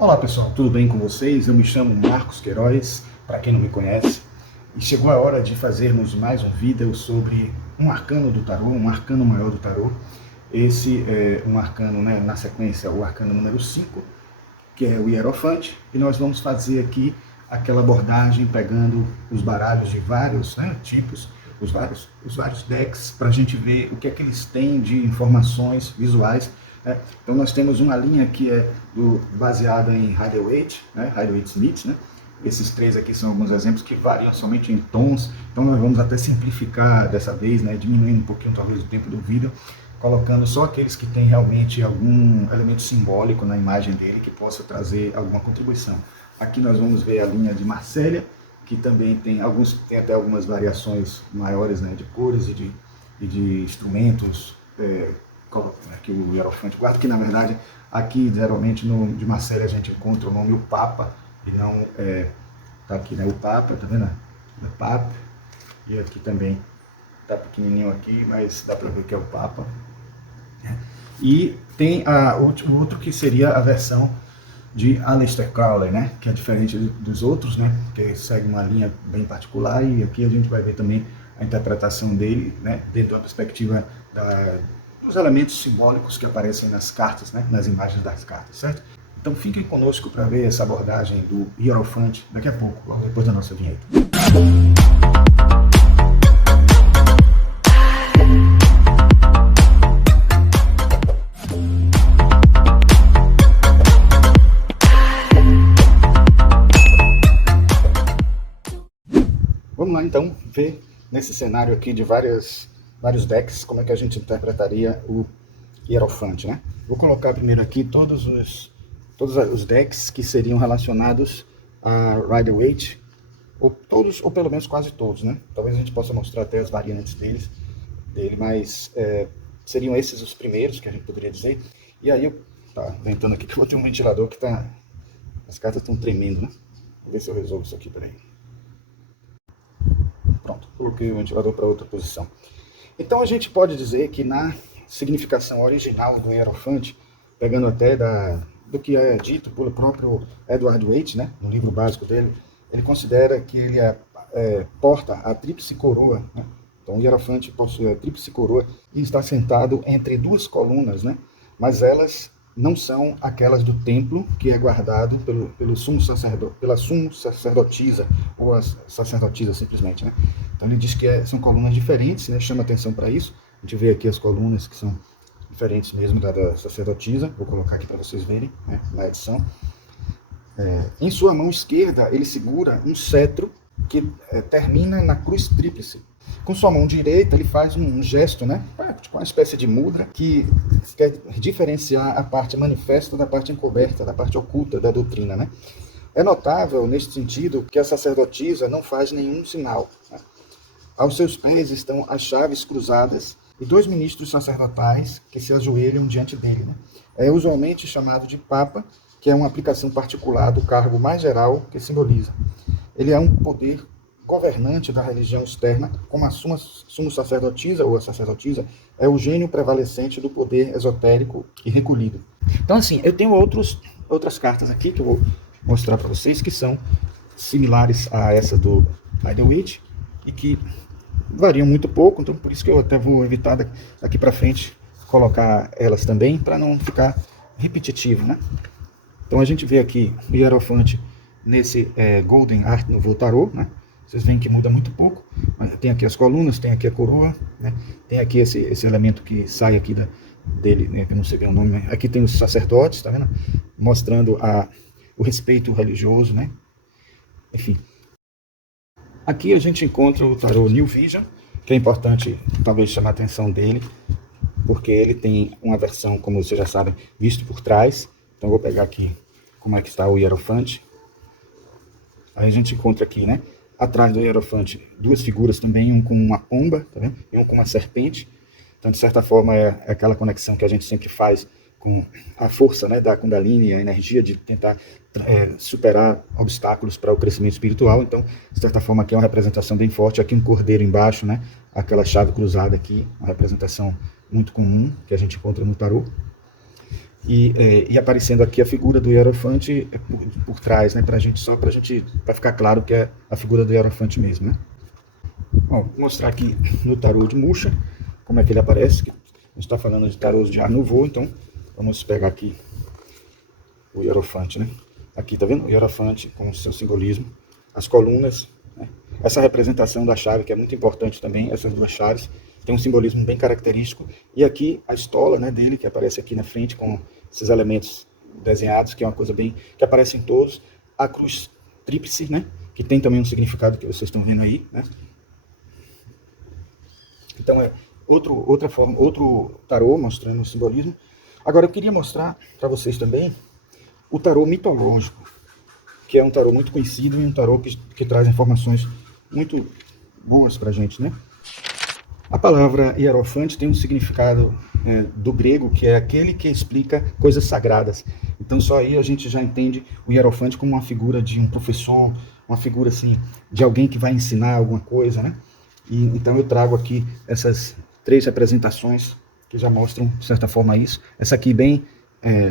Olá pessoal, tudo bem com vocês? Eu me chamo Marcos Queiroz, para quem não me conhece, e chegou a hora de fazermos mais um vídeo sobre um arcano do tarô, um arcano maior do tarô. Esse é um arcano, né, na sequência, o arcano número 5, que é o Hierofante, e nós vamos fazer aqui aquela abordagem pegando os baralhos de vários, né, tipos, os vários decks, para a gente ver o que é que eles têm de informações visuais. Então nós temos uma linha que é baseada em Rider-Waite, né, Rider-Waite-Smith, né? Esses três aqui são alguns exemplos que variam somente em tons, então nós vamos até simplificar dessa vez, né, diminuindo um pouquinho talvez o tempo do vídeo, colocando só aqueles que têm realmente algum elemento simbólico na imagem dele que possa trazer alguma contribuição. Aqui nós vamos ver a linha de Marsella, que também tem até algumas variações maiores, né, de cores e de instrumentos, que o Hierofante guarda, que na verdade aqui geralmente de Marsella a gente encontra o nome o Papa, e não tá aqui, né, o Papa, tá vendo? O Papa, e aqui também tá pequenininho aqui, mas dá para ver que é o Papa. E tem o outro que seria a versão de Aleister Crowley, né, que é diferente dos outros, né, que segue uma linha bem particular, e aqui a gente vai ver também a interpretação dele, né, dentro da perspectiva dos elementos simbólicos que aparecem nas cartas, né, nas imagens das cartas, certo? Então fiquem conosco para ver essa abordagem do Hierofante daqui a pouco, logo depois da nossa vinheta. Vamos lá então ver nesse cenário aqui de vários decks como é que a gente interpretaria o Hierofante, né? Vou colocar primeiro aqui todos os decks que seriam relacionados a Rider-Waite, ou todos, ou pelo menos quase todos, né? Talvez a gente possa mostrar até as variantes dele, mas seriam esses os primeiros que a gente poderia dizer. E aí tá ventando aqui que eu vou ter um ventilador que as cartas estão tremendo, né? Vou ver se eu resolvo isso aqui, peraí. Pronto, coloquei o ventilador para outra posição. Então a gente pode dizer que na significação original do Hierofante, pegando até do que é dito pelo próprio Edward Waite, né, no livro básico dele, ele considera que ele porta a tríplice coroa, né? Então o Hierofante possui a tríplice coroa e está sentado entre duas colunas, né? Mas elas não são aquelas do templo, que é guardado pela sumo sacerdotisa, ou a sacerdotisa simplesmente, né? Então ele diz que são colunas diferentes, né? Chama atenção para isso. A gente vê aqui as colunas que são diferentes mesmo da sacerdotisa. Vou colocar aqui para vocês verem, né, na edição. Em sua mão esquerda ele segura um cetro que termina na cruz tríplice. Com sua mão direita ele faz um gesto, né, tipo uma espécie de mudra, que quer diferenciar a parte manifesta da parte encoberta, da parte oculta da doutrina, né? É notável neste sentido que a sacerdotisa não faz nenhum sinal, né? Aos seus pés estão as chaves cruzadas e dois ministros sacerdotais que se ajoelham diante dele, né? É usualmente chamado de Papa, que é uma aplicação particular do cargo mais geral que simboliza. Ele é um poder governante da religião externa, como a sumo sacerdotisa, ou a sacerdotisa, é o gênio prevalecente do poder esotérico e recolhido. Então, assim, eu tenho outras cartas aqui que eu vou mostrar para vocês, que são similares a essa do Rider-Waite, e que variam muito pouco, então por isso que eu até vou evitar daqui para frente colocar elas também, para não ficar repetitivo, né? Então a gente vê aqui o Hierofante nesse Golden Art Nouveau Tarot, né? Vocês veem que muda muito pouco, mas tem aqui as colunas, tem aqui a coroa, né? Tem aqui esse elemento que sai aqui dele, né? Que eu não sei bem o nome, aqui tem os sacerdotes, tá vendo? Mostrando o respeito religioso, né? Enfim. Aqui a gente encontra o tarô New Vision, que é importante talvez chamar a atenção dele, porque ele tem uma versão, como vocês já sabem, visto por trás. Então eu vou pegar aqui como é que está o Hierofante. Aí a gente encontra aqui, né, atrás do Hierofante, duas figuras também, um com uma pomba, tá vendo? E um com uma serpente. Então, de certa forma, é aquela conexão que a gente sempre faz com a força, né, da Kundalini, a energia de tentar superar obstáculos para o crescimento espiritual. Então, de certa forma, aqui é uma representação bem forte. Aqui um cordeiro embaixo, né, aquela chave cruzada aqui, uma representação muito comum que a gente encontra no tarô. e aparecendo aqui a figura do Hierofante por trás, né, para ficar claro que é a figura do Hierofante mesmo, né? Bom, vou mostrar aqui no tarô de Musha como é que ele aparece. A gente está falando de tarôs de Art Nouveau, então vamos pegar aqui o Hierofante, né? Aqui, tá vendo? O Hierofante com o seu simbolismo, as colunas, né? Essa representação da chave, que é muito importante também, essas duas chaves, tem um simbolismo bem característico. E aqui a estola, né, dele, que aparece aqui na frente com esses elementos desenhados, que é uma coisa bem... que aparece em todos. A cruz tríplice, né? Que tem também um significado que vocês estão vendo aí, né? Então é outra forma, outro tarô mostrando o simbolismo. Agora eu queria mostrar para vocês também o tarô mitológico, que é um tarô muito conhecido e um tarô que traz informações muito boas para a gente, né? A palavra hierofante tem um significado do grego, que é aquele que explica coisas sagradas. Então só aí a gente já entende o hierofante como uma figura de um professor, uma figura assim de alguém que vai ensinar alguma coisa, né? E então eu trago aqui essas 3 representações que já mostram, de certa forma, isso. Essa aqui bem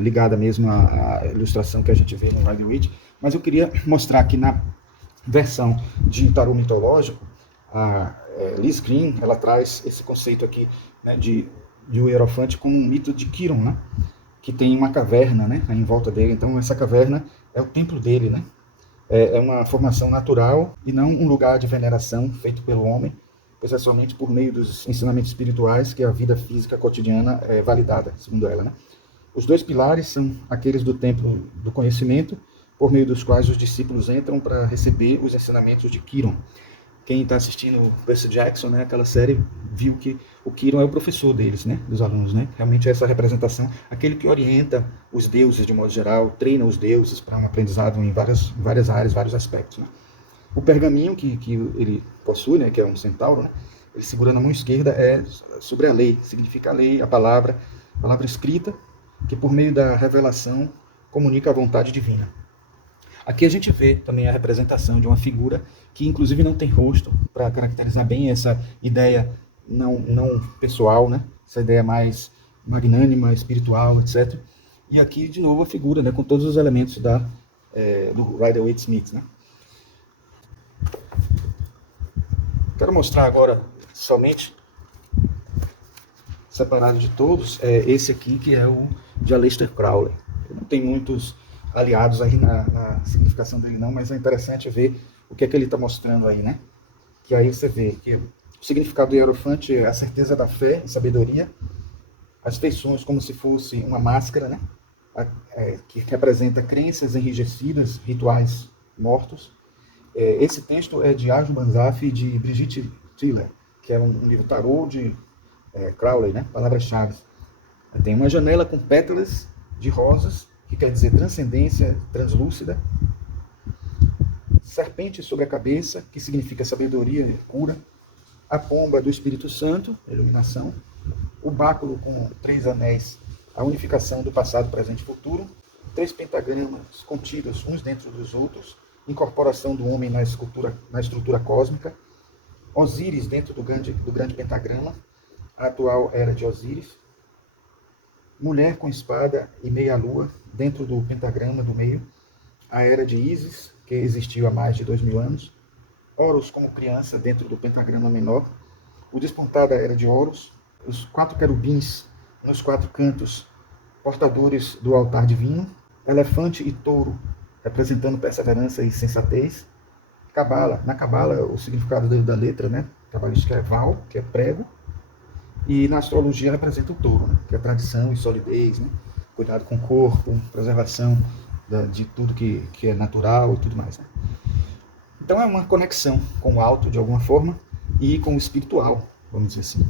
ligada mesmo à ilustração que a gente vê no Rider-Waite, mas eu queria mostrar aqui na versão de tarô mitológico, a Liz Green, ela traz esse conceito aqui, né, de o Hierofante como um mito de Quiron, né, que tem uma caverna, né, em volta dele. Então essa caverna é o templo dele, né? É uma formação natural e não um lugar de veneração feito pelo homem, pois é somente por meio dos ensinamentos espirituais que a vida física cotidiana é validada, segundo ela, né? Os 2 pilares são aqueles do templo do conhecimento, por meio dos quais os discípulos entram para receber os ensinamentos de Quiron. Quem está assistindo Percy Jackson, né, aquela série, viu que o Quiron é o professor deles, né, dos alunos, né? Realmente é essa representação, aquele que orienta os deuses de modo geral, treina os deuses para um aprendizado em várias áreas, vários aspectos, né? O pergaminho que ele possui, né, que é um centauro, né, ele segura na mão esquerda, é sobre a lei, significa a lei, a palavra escrita, que por meio da revelação comunica a vontade divina. Aqui a gente vê também a representação de uma figura que inclusive não tem rosto, para caracterizar bem essa ideia não pessoal, né? Essa ideia mais magnânima, espiritual, etc. E aqui, de novo, a figura, né, com todos os elementos do Rider-Waite-Smith, né? Quero mostrar agora, somente separado de todos, esse aqui, que é o de Aleister Crowley. Não tem muitos aliados aí na significação dele não, mas é interessante ver o que é que ele está mostrando aí, né? Que aí você vê que o significado do Hierofante é a certeza da fé e sabedoria, as feições como se fosse uma máscara, né? Que representa crenças enrijecidas, rituais mortos. Esse texto é de Arjo Banzaf e de Brigitte Tiller, que é um livro tarô de Crowley, né? Palavras-chave. Tem uma janela com pétalas de rosas, que quer dizer transcendência translúcida. Serpente sobre a cabeça, que significa sabedoria e cura. A pomba do Espírito Santo, iluminação. O báculo com 3 anéis, a unificação do passado, presente e futuro. 3 pentagramas contidos uns dentro dos outros, incorporação do homem na estrutura cósmica. Osíris dentro do grande pentagrama, a atual era de Osíris. Mulher com espada e meia-lua dentro do pentagrama do meio, a era de Ísis, que existiu há mais de 2000 anos. Horus como criança dentro do pentagrama menor. O despontar da era de Horus. Os 4 querubins nos 4 cantos, portadores do altar divino. Elefante e touro, representando perseverança e sensatez. Cabala, na Cabala, o significado da letra, né? Cabalística é Val, que é prego. E na astrologia representa o touro, né? Que é tradição e solidez, né? Cuidado com o corpo, preservação de tudo que é natural e tudo mais, né? Então é uma conexão com o alto, de alguma forma, e com o espiritual, vamos dizer assim.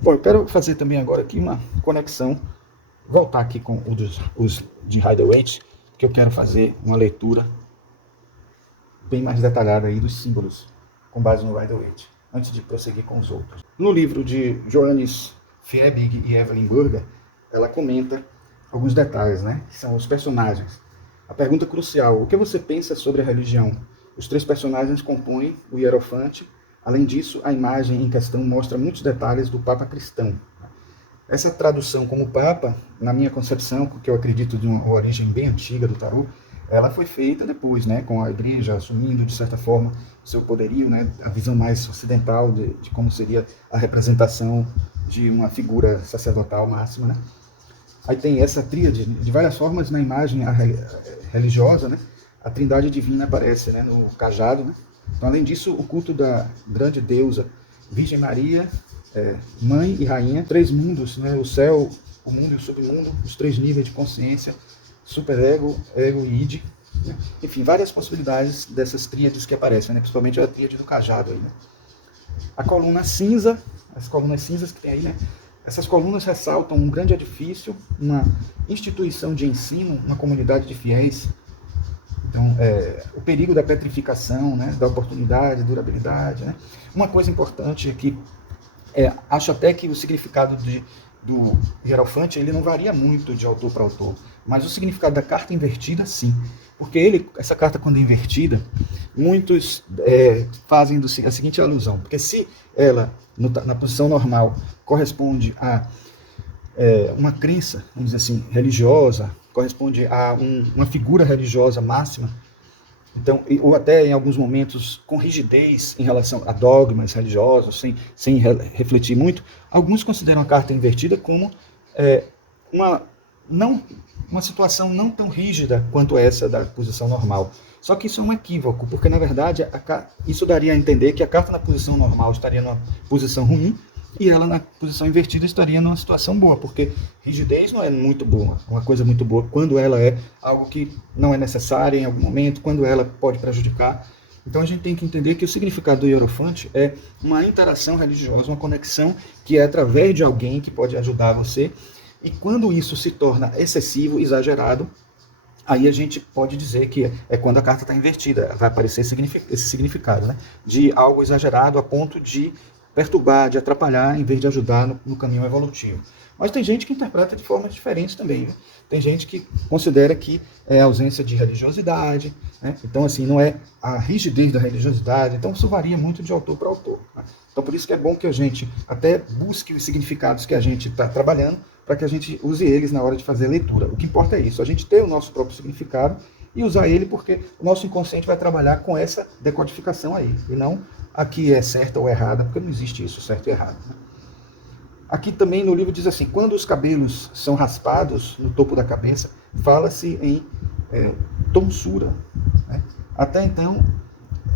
Bom, eu quero fazer também agora aqui uma conexão, voltar aqui com os de Rider-Waite, que eu quero fazer uma leitura bem mais detalhada aí dos símbolos, com base no Rider-Waite, antes de prosseguir com os outros. No livro de Johannes Fiebig e Evelyn Burger, ela comenta alguns detalhes, né? Que são os personagens. A pergunta crucial: o que você pensa sobre a religião? Os 3 personagens compõem o Hierofante. Além disso, a imagem em questão mostra muitos detalhes do Papa cristão. Essa tradução como Papa, na minha concepção, que eu acredito de uma origem bem antiga do tarô, ela foi feita depois, né, com a igreja assumindo, de certa forma, seu poderio, né, a visão mais ocidental de como seria a representação de uma figura sacerdotal máxima, né. Aí tem essa tríade, de várias formas, na imagem religiosa, né, a trindade divina aparece, né, no cajado, né. Então, além disso, o culto da grande deusa Virgem Maria, mãe e rainha, três mundos, né, o céu, o mundo e o submundo, os três níveis de consciência, superego, ego e id, né? Enfim, várias possibilidades dessas tríades que aparecem, né? Principalmente a tríade do cajado aí, né? A coluna cinza, as colunas cinzas que tem aí, né? Essas colunas ressaltam um grande edifício, uma instituição de ensino, uma comunidade de fiéis. Então, o perigo da petrificação, né? Da oportunidade, durabilidade, né? Uma coisa importante é que acho até que o significado do Hierofante ele não varia muito de autor para autor, mas o significado da carta invertida, sim. Porque essa carta, quando é invertida, muitos fazem a seguinte alusão. Porque se ela, na posição normal, corresponde a uma crença, vamos dizer assim, religiosa, corresponde a uma figura religiosa máxima, então, ou até em alguns momentos com rigidez em relação a dogmas religiosos, sem refletir muito, alguns consideram a carta invertida como uma situação não tão rígida quanto essa da posição normal. Só que isso é um equívoco, porque na verdade isso daria a entender que a carta na posição normal estaria numa posição ruim e ela na posição invertida estaria numa situação boa, porque rigidez não é muito boa, uma coisa muito boa quando ela é algo que não é necessário em algum momento, quando ela pode prejudicar. Então a gente tem que entender que o significado do Hierofante é uma interação religiosa, uma conexão que é através de alguém que pode ajudar você, e quando isso se torna excessivo, exagerado, aí a gente pode dizer que é quando a carta está invertida, vai aparecer esse significado, né? De algo exagerado a ponto de perturbar, de atrapalhar, em vez de ajudar no caminho evolutivo. Mas tem gente que interpreta de formas diferentes também, né? Tem gente que considera que é a ausência de religiosidade, né? Então, assim, não é a rigidez da religiosidade, então isso varia muito de autor para autor, né? Então, por isso que é bom que a gente até busque os significados que a gente está trabalhando, para que a gente use eles na hora de fazer a leitura. O que importa é isso, a gente ter o nosso próprio significado e usar ele, porque o nosso inconsciente vai trabalhar com essa decodificação aí, e não aqui é certa ou errada, porque não existe isso, certo e errado, né? Aqui também no livro diz assim, quando os cabelos são raspados no topo da cabeça, fala-se em tonsura, né? Até então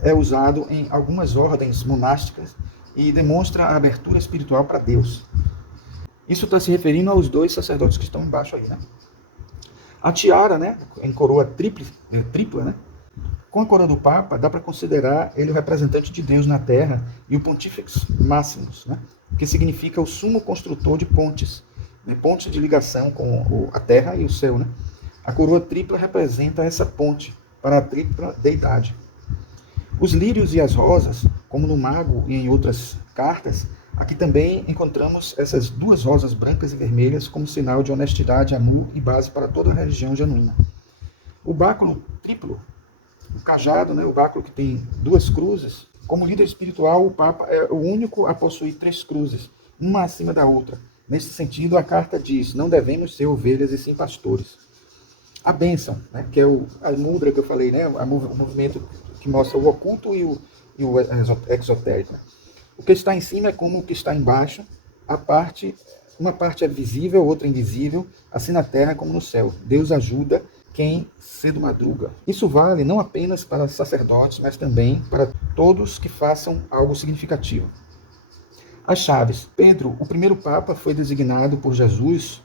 é usado em algumas ordens monásticas e demonstra a abertura espiritual para Deus. Isso está se referindo aos dois sacerdotes que estão embaixo aí, né? A tiara, né, em coroa tripla, né? Com a coroa do Papa, dá para considerar ele o representante de Deus na Terra e o Pontífex Maximus, né? Que significa o sumo construtor de pontes, né? Pontes de ligação com a Terra e o céu, né? A coroa tripla representa essa ponte para a tripla deidade. Os lírios e as rosas, como no Mago e em outras cartas, aqui também encontramos essas duas rosas brancas e vermelhas como sinal de honestidade, amor e base para toda a religião genuína. O báculo triplo, o cajado, né, o báculo que tem duas cruzes, como líder espiritual, o Papa é o único a possuir três cruzes, uma acima da outra. Nesse sentido, a carta diz, não devemos ser ovelhas e sim pastores. A bênção, né, que é a mudra que eu falei, né, o movimento que mostra o oculto e o exotérico. O que está em cima é como o que está embaixo, uma parte é visível, outra invisível, assim na terra como no céu. Deus ajuda quem cedo madruga. Isso vale não apenas para sacerdotes, mas também para todos que façam algo significativo. As chaves. Pedro, o primeiro Papa, foi designado por Jesus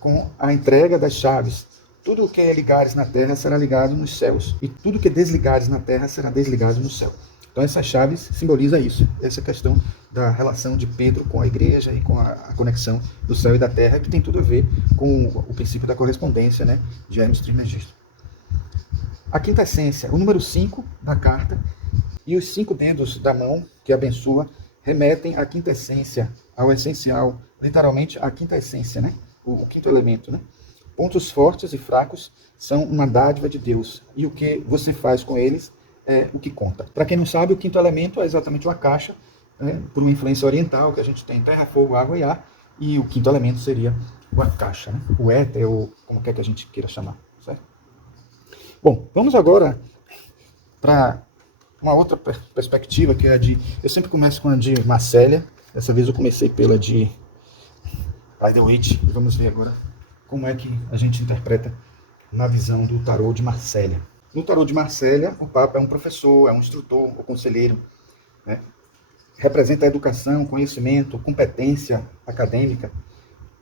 com a entrega das chaves. Tudo o que é ligares na terra será ligado nos céus, e tudo que desligares na terra será desligado no céu. Então essas chaves simbolizam isso, essa questão da relação de Pedro com a igreja e com a conexão do céu e da terra, que tem tudo a ver com o princípio da correspondência, né, de Hermes Trismegisto. A quinta essência, o número 5 da carta e os 5 dedos da mão que abençoa remetem à quinta essência, ao essencial, literalmente à quinta essência, né, o quinto elemento, né. Pontos fortes e fracos são uma dádiva de Deus, e o que você faz com eles é o que conta. Para quem não sabe, o quinto elemento é exatamente uma caixa, né, por uma influência oriental, que a gente tem terra, fogo, água e ar, e o quinto elemento seria o akasha, né? O éter, ou como quer que a gente queira chamar, certo? Bom, vamos agora para uma outra perspectiva, que é a de... Eu sempre começo com a de Marcélia, dessa vez eu comecei pela de Rider-Waite, e vamos ver agora como é que a gente interpreta na visão do tarô de Marcélia. No tarô de Marcélia, o Papa é um professor, é um instrutor, ou conselheiro, né? Representa a educação, conhecimento, competência acadêmica,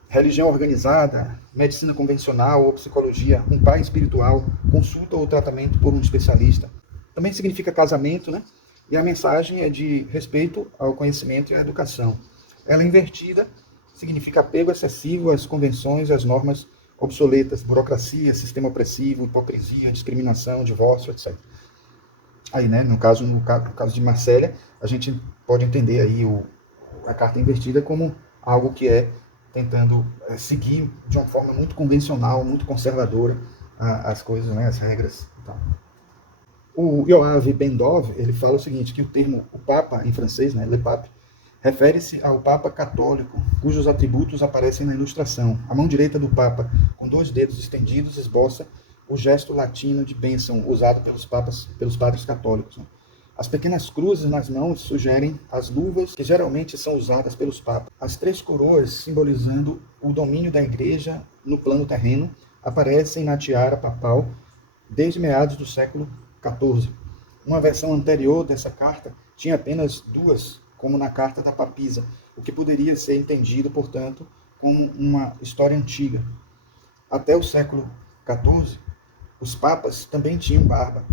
religião organizada, medicina convencional ou psicologia, um pai espiritual, consulta ou tratamento por um especialista. Também significa casamento, né? E a mensagem é de respeito ao conhecimento e à educação. Ela é invertida, significa apego excessivo às convenções e às normas obsoletas, burocracia, sistema opressivo, hipocrisia, discriminação, divórcio, etc. Aí, né, no caso de Marcélia, a gente pode entender aí a carta invertida como algo que é tentando seguir de uma forma muito convencional, muito conservadora as coisas, né, as regras e tal. O Yoav Bendov, ele fala o seguinte, que o termo o Papa, em francês, né, Le Pape, refere-se ao Papa católico, cujos atributos aparecem na ilustração. A mão direita do Papa, com 2 dedos estendidos, esboça o gesto latino de bênção usado pelos padres católicos. As pequenas cruzes nas mãos sugerem as luvas que geralmente são usadas pelos papas. As 3 coroas, simbolizando o domínio da igreja no plano terreno, aparecem na tiara papal desde meados do século XIV. Uma versão anterior dessa carta tinha apenas 2, como na carta da papisa, o que poderia ser entendido, portanto, como uma história antiga. Até o século XIV, os papas também tinham barba.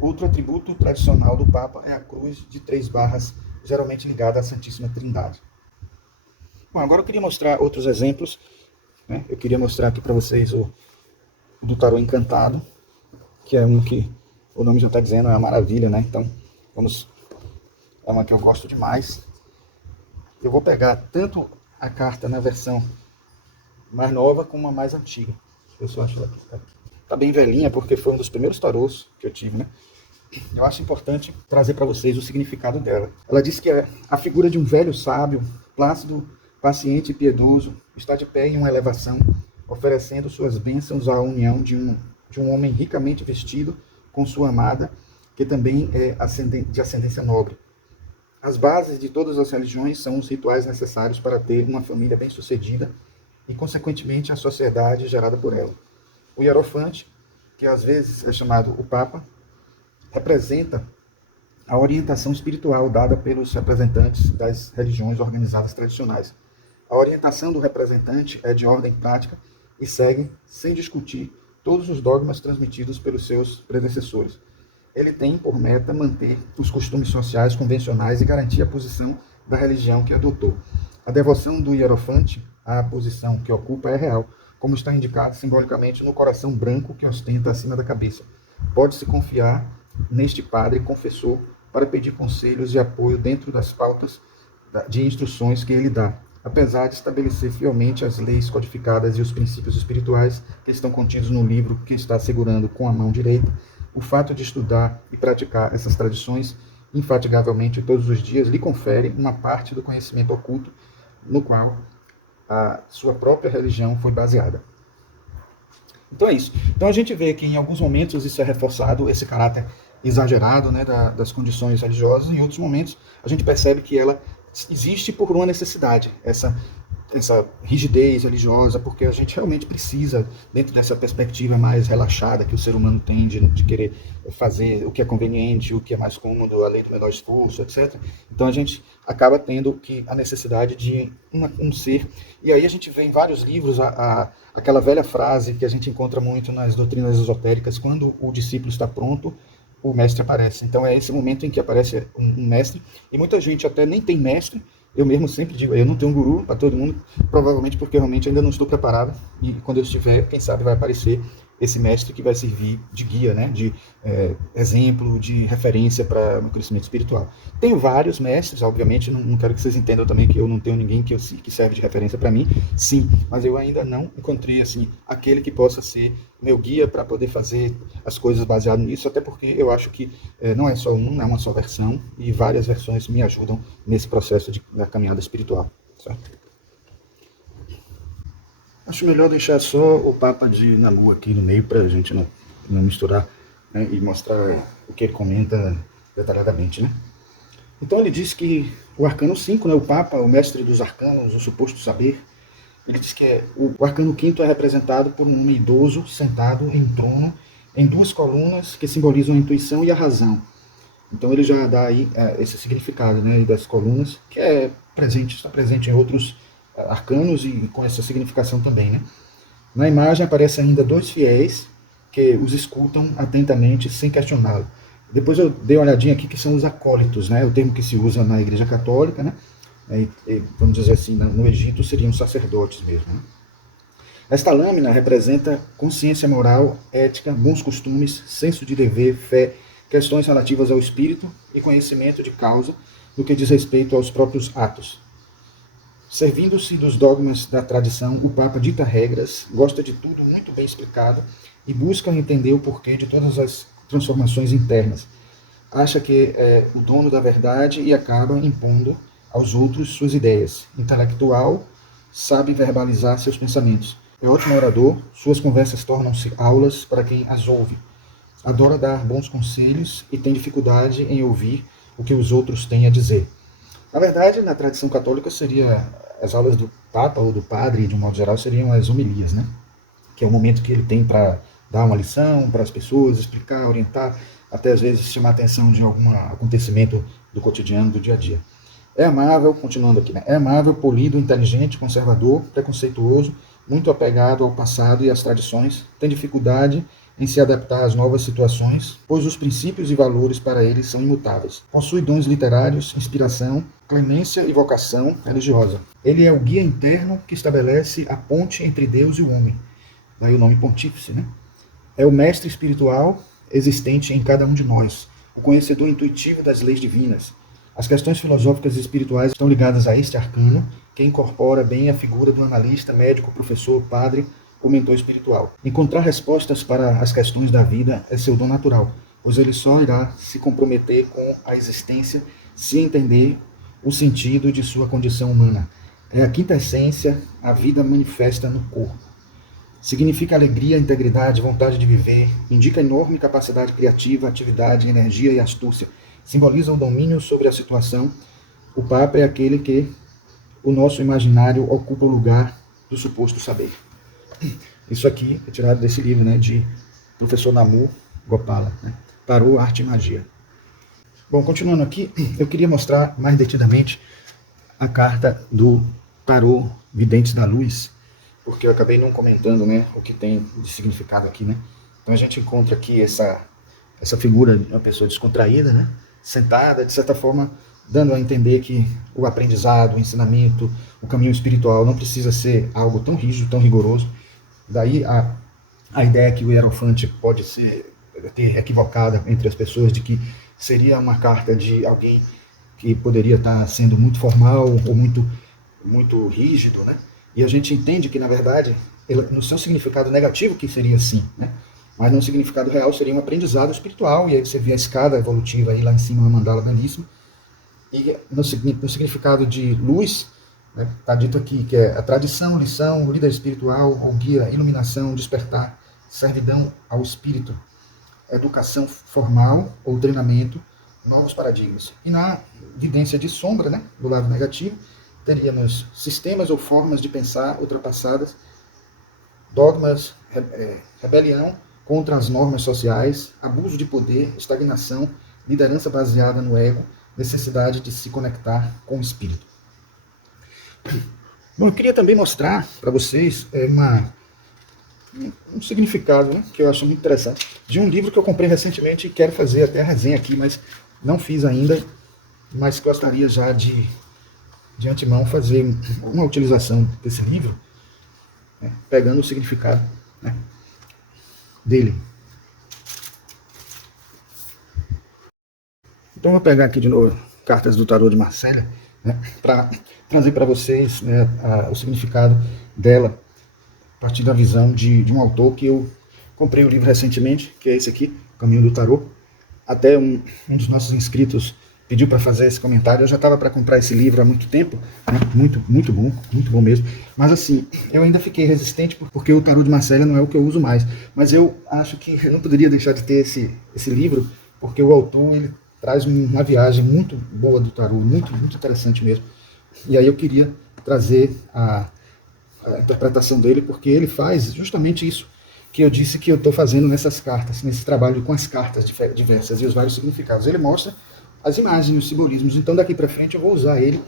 Outro atributo tradicional do Papa é a cruz de 3 barras, geralmente ligada à Santíssima Trindade. Bom, agora eu queria mostrar outros exemplos, né? Eu queria mostrar aqui para vocês o do tarô encantado, que é um que o nome já está dizendo, é uma maravilha, né? Então, é uma que eu gosto demais. Eu vou pegar tanto a carta na versão mais nova como a mais antiga. Eu só acho aqui. Tá bem velhinha, porque foi um dos primeiros tarôs que eu tive, né? Eu acho importante trazer para vocês o significado dela. Ela diz que é a figura de um velho sábio, plácido, paciente e piedoso, está de pé em uma elevação, oferecendo suas bênçãos à união de um homem ricamente vestido com sua amada, que também é de ascendência nobre. As bases de todas as religiões são os rituais necessários para ter uma família bem-sucedida e, consequentemente, a sociedade gerada por ela. O Hierofante, que às vezes é chamado o Papa, representa a orientação espiritual dada pelos representantes das religiões organizadas tradicionais. A orientação do representante é de ordem prática e segue, sem discutir, todos os dogmas transmitidos pelos seus predecessores. Ele tem por meta manter os costumes sociais convencionais e garantir a posição da religião que adotou. A devoção do Hierofante à posição que ocupa é real, como está indicado simbolicamente no coração branco que ostenta acima da cabeça. Pode-se confiar neste padre confessor para pedir conselhos e apoio dentro das pautas de instruções que ele dá, apesar de estabelecer fielmente as leis codificadas e os princípios espirituais que estão contidos no livro que está segurando com a mão direita. O fato de estudar e praticar essas tradições infatigavelmente todos os dias lhe confere uma parte do conhecimento oculto no qual a sua própria religião foi baseada. Então é isso. Então a gente vê que em alguns momentos isso é reforçado, esse caráter exagerado, né, das condições religiosas, e em outros momentos a gente percebe que ela existe por uma necessidade, essa rigidez religiosa, porque a gente realmente precisa, dentro dessa perspectiva mais relaxada que o ser humano tem de querer fazer o que é conveniente, o que é mais cômodo, além do menor esforço, etc. Então a gente acaba tendo a necessidade de um ser. E aí a gente vê em vários livros aquela velha frase que a gente encontra muito nas doutrinas esotéricas: quando o discípulo está pronto, o mestre aparece. Então é esse momento em que aparece um mestre, e muita gente até nem tem mestre. Eu mesmo sempre digo, eu não tenho um guru para todo mundo, provavelmente porque realmente ainda não estou preparado, e quando eu estiver, quem sabe vai aparecer esse mestre que vai servir de guia, né, de exemplo, de referência para o crescimento espiritual. Tenho vários mestres, obviamente, não quero que vocês entendam também que eu não tenho ninguém que serve de referência para mim, sim, mas eu ainda não encontrei assim aquele que possa ser meu guia para poder fazer as coisas baseado nisso, até porque eu acho que não é só não é uma só versão, e várias versões me ajudam nesse processo da caminhada espiritual, certo? Acho melhor deixar só o Papa de Namu aqui no meio para a gente não misturar, né, e mostrar o que ele comenta detalhadamente, né? Então ele diz que o arcano 5, né, o Papa, o mestre dos arcanos, o suposto saber, ele diz que o arcano 5 é representado por um homem idoso sentado em trono em duas colunas que simbolizam a intuição e a razão. Então ele já dá aí esse significado, né, das colunas, que está presente em outros arcanos e com essa significação também, né? Na imagem aparecem ainda dois fiéis que os escutam atentamente sem questioná-lo. Depois eu dei uma olhadinha aqui que são os acólitos, né? O termo que se usa na Igreja Católica, né? Vamos dizer assim, no Egito seriam sacerdotes mesmo, né? Esta lâmina representa consciência moral, ética, bons costumes, senso de dever, fé, questões relativas ao espírito e conhecimento de causa no que diz respeito aos próprios atos. Servindo-se dos dogmas da tradição, o Papa dita regras, gosta de tudo muito bem explicado e busca entender o porquê de todas as transformações internas. Acha que é o dono da verdade e acaba impondo aos outros suas ideias. Intelectual, sabe verbalizar seus pensamentos. É ótimo orador, suas conversas tornam-se aulas para quem as ouve. Adora dar bons conselhos e tem dificuldade em ouvir o que os outros têm a dizer. Na verdade, na tradição católica, seria as aulas do Papa ou do Padre, de um modo geral, seriam as homilias, né? Que é o momento que ele tem para dar uma lição para as pessoas, explicar, orientar, até às vezes chamar a atenção de algum acontecimento do cotidiano, do dia a dia. É amável, continuando aqui, né? É amável, polido, inteligente, conservador, preconceituoso, muito apegado ao passado e às tradições, tem dificuldade em se adaptar às novas situações, pois os princípios e valores para ele são imutáveis. Possui dons literários, inspiração, clemência e vocação religiosa. Ele é o guia interno que estabelece a ponte entre Deus e o homem. Daí o nome pontífice, né? É o mestre espiritual existente em cada um de nós, o conhecedor intuitivo das leis divinas. As questões filosóficas e espirituais estão ligadas a este arcano, que incorpora bem a figura do analista, médico, professor, padre ou mentor espiritual. Encontrar respostas para as questões da vida é seu dom natural, pois ele só irá se comprometer com a existência se entender o sentido de sua condição humana. É a quinta essência, a vida manifesta no corpo. Significa alegria, integridade, vontade de viver, indica enorme capacidade criativa, atividade, energia e astúcia. Simboliza o domínio sobre a situação. O Papa é aquele que o nosso imaginário ocupa o lugar do suposto saber. Isso aqui é tirado desse livro, né, de professor Namu Gopala, né? Tarô, Arte e Magia. Bom, continuando aqui, eu queria mostrar mais detidamente a carta do Tarô Videntes da Luz, porque eu acabei não comentando, né, o que tem de significado aqui, né? Então a gente encontra aqui essa figura de uma pessoa descontraída, né, sentada, de certa forma, dando a entender que o aprendizado, o ensinamento, o caminho espiritual não precisa ser algo tão rígido, tão rigoroso. Daí a ideia que o Hierofante pode ter equivocada entre as pessoas de que seria uma carta de alguém que poderia estar sendo muito formal ou muito rígido, né? E a gente entende que, na verdade, no seu significado negativo que seria assim, né? Mas no significado real seria um aprendizado espiritual, e aí você vê a escada evolutiva aí lá em cima, uma mandala belíssima. E no significado de luz, né, está dito aqui que é a tradição, lição, líder espiritual, ou guia, iluminação, despertar, servidão ao espírito, educação formal ou treinamento, novos paradigmas. E na vidência de sombra, né, do lado negativo, teríamos sistemas ou formas de pensar ultrapassadas, dogmas, rebelião contra as normas sociais, abuso de poder, estagnação, liderança baseada no ego, necessidade de se conectar com o espírito. Bom, eu queria também mostrar para vocês um significado, né, que eu acho muito interessante, de um livro que eu comprei recentemente e quero fazer até a resenha aqui, mas não fiz ainda, mas gostaria já de antemão fazer uma utilização desse livro, né, pegando o significado, né, dele. Então eu vou pegar aqui de novo Cartas do Tarô de Marcélia, né, para trazer para vocês, né, o significado dela, a partir da visão de um autor que eu comprei o livro recentemente, que é esse aqui, Caminho do Tarô. Até um dos nossos inscritos pediu para fazer esse comentário. Eu já estava para comprar esse livro há muito tempo, né? Muito bom mesmo. Mas assim, eu ainda fiquei resistente porque o tarô de Marselha não é o que eu uso mais. Mas eu acho que eu não poderia deixar de ter esse livro, porque o autor ele traz uma viagem muito boa do tarô, muito interessante mesmo. E aí eu queria trazer a interpretação dele, porque ele faz justamente isso que eu disse que eu estou fazendo nessas cartas, nesse trabalho com as cartas diversas e os vários significados. Ele mostra as imagens, os simbolismos. Então daqui para frente eu vou usar ele,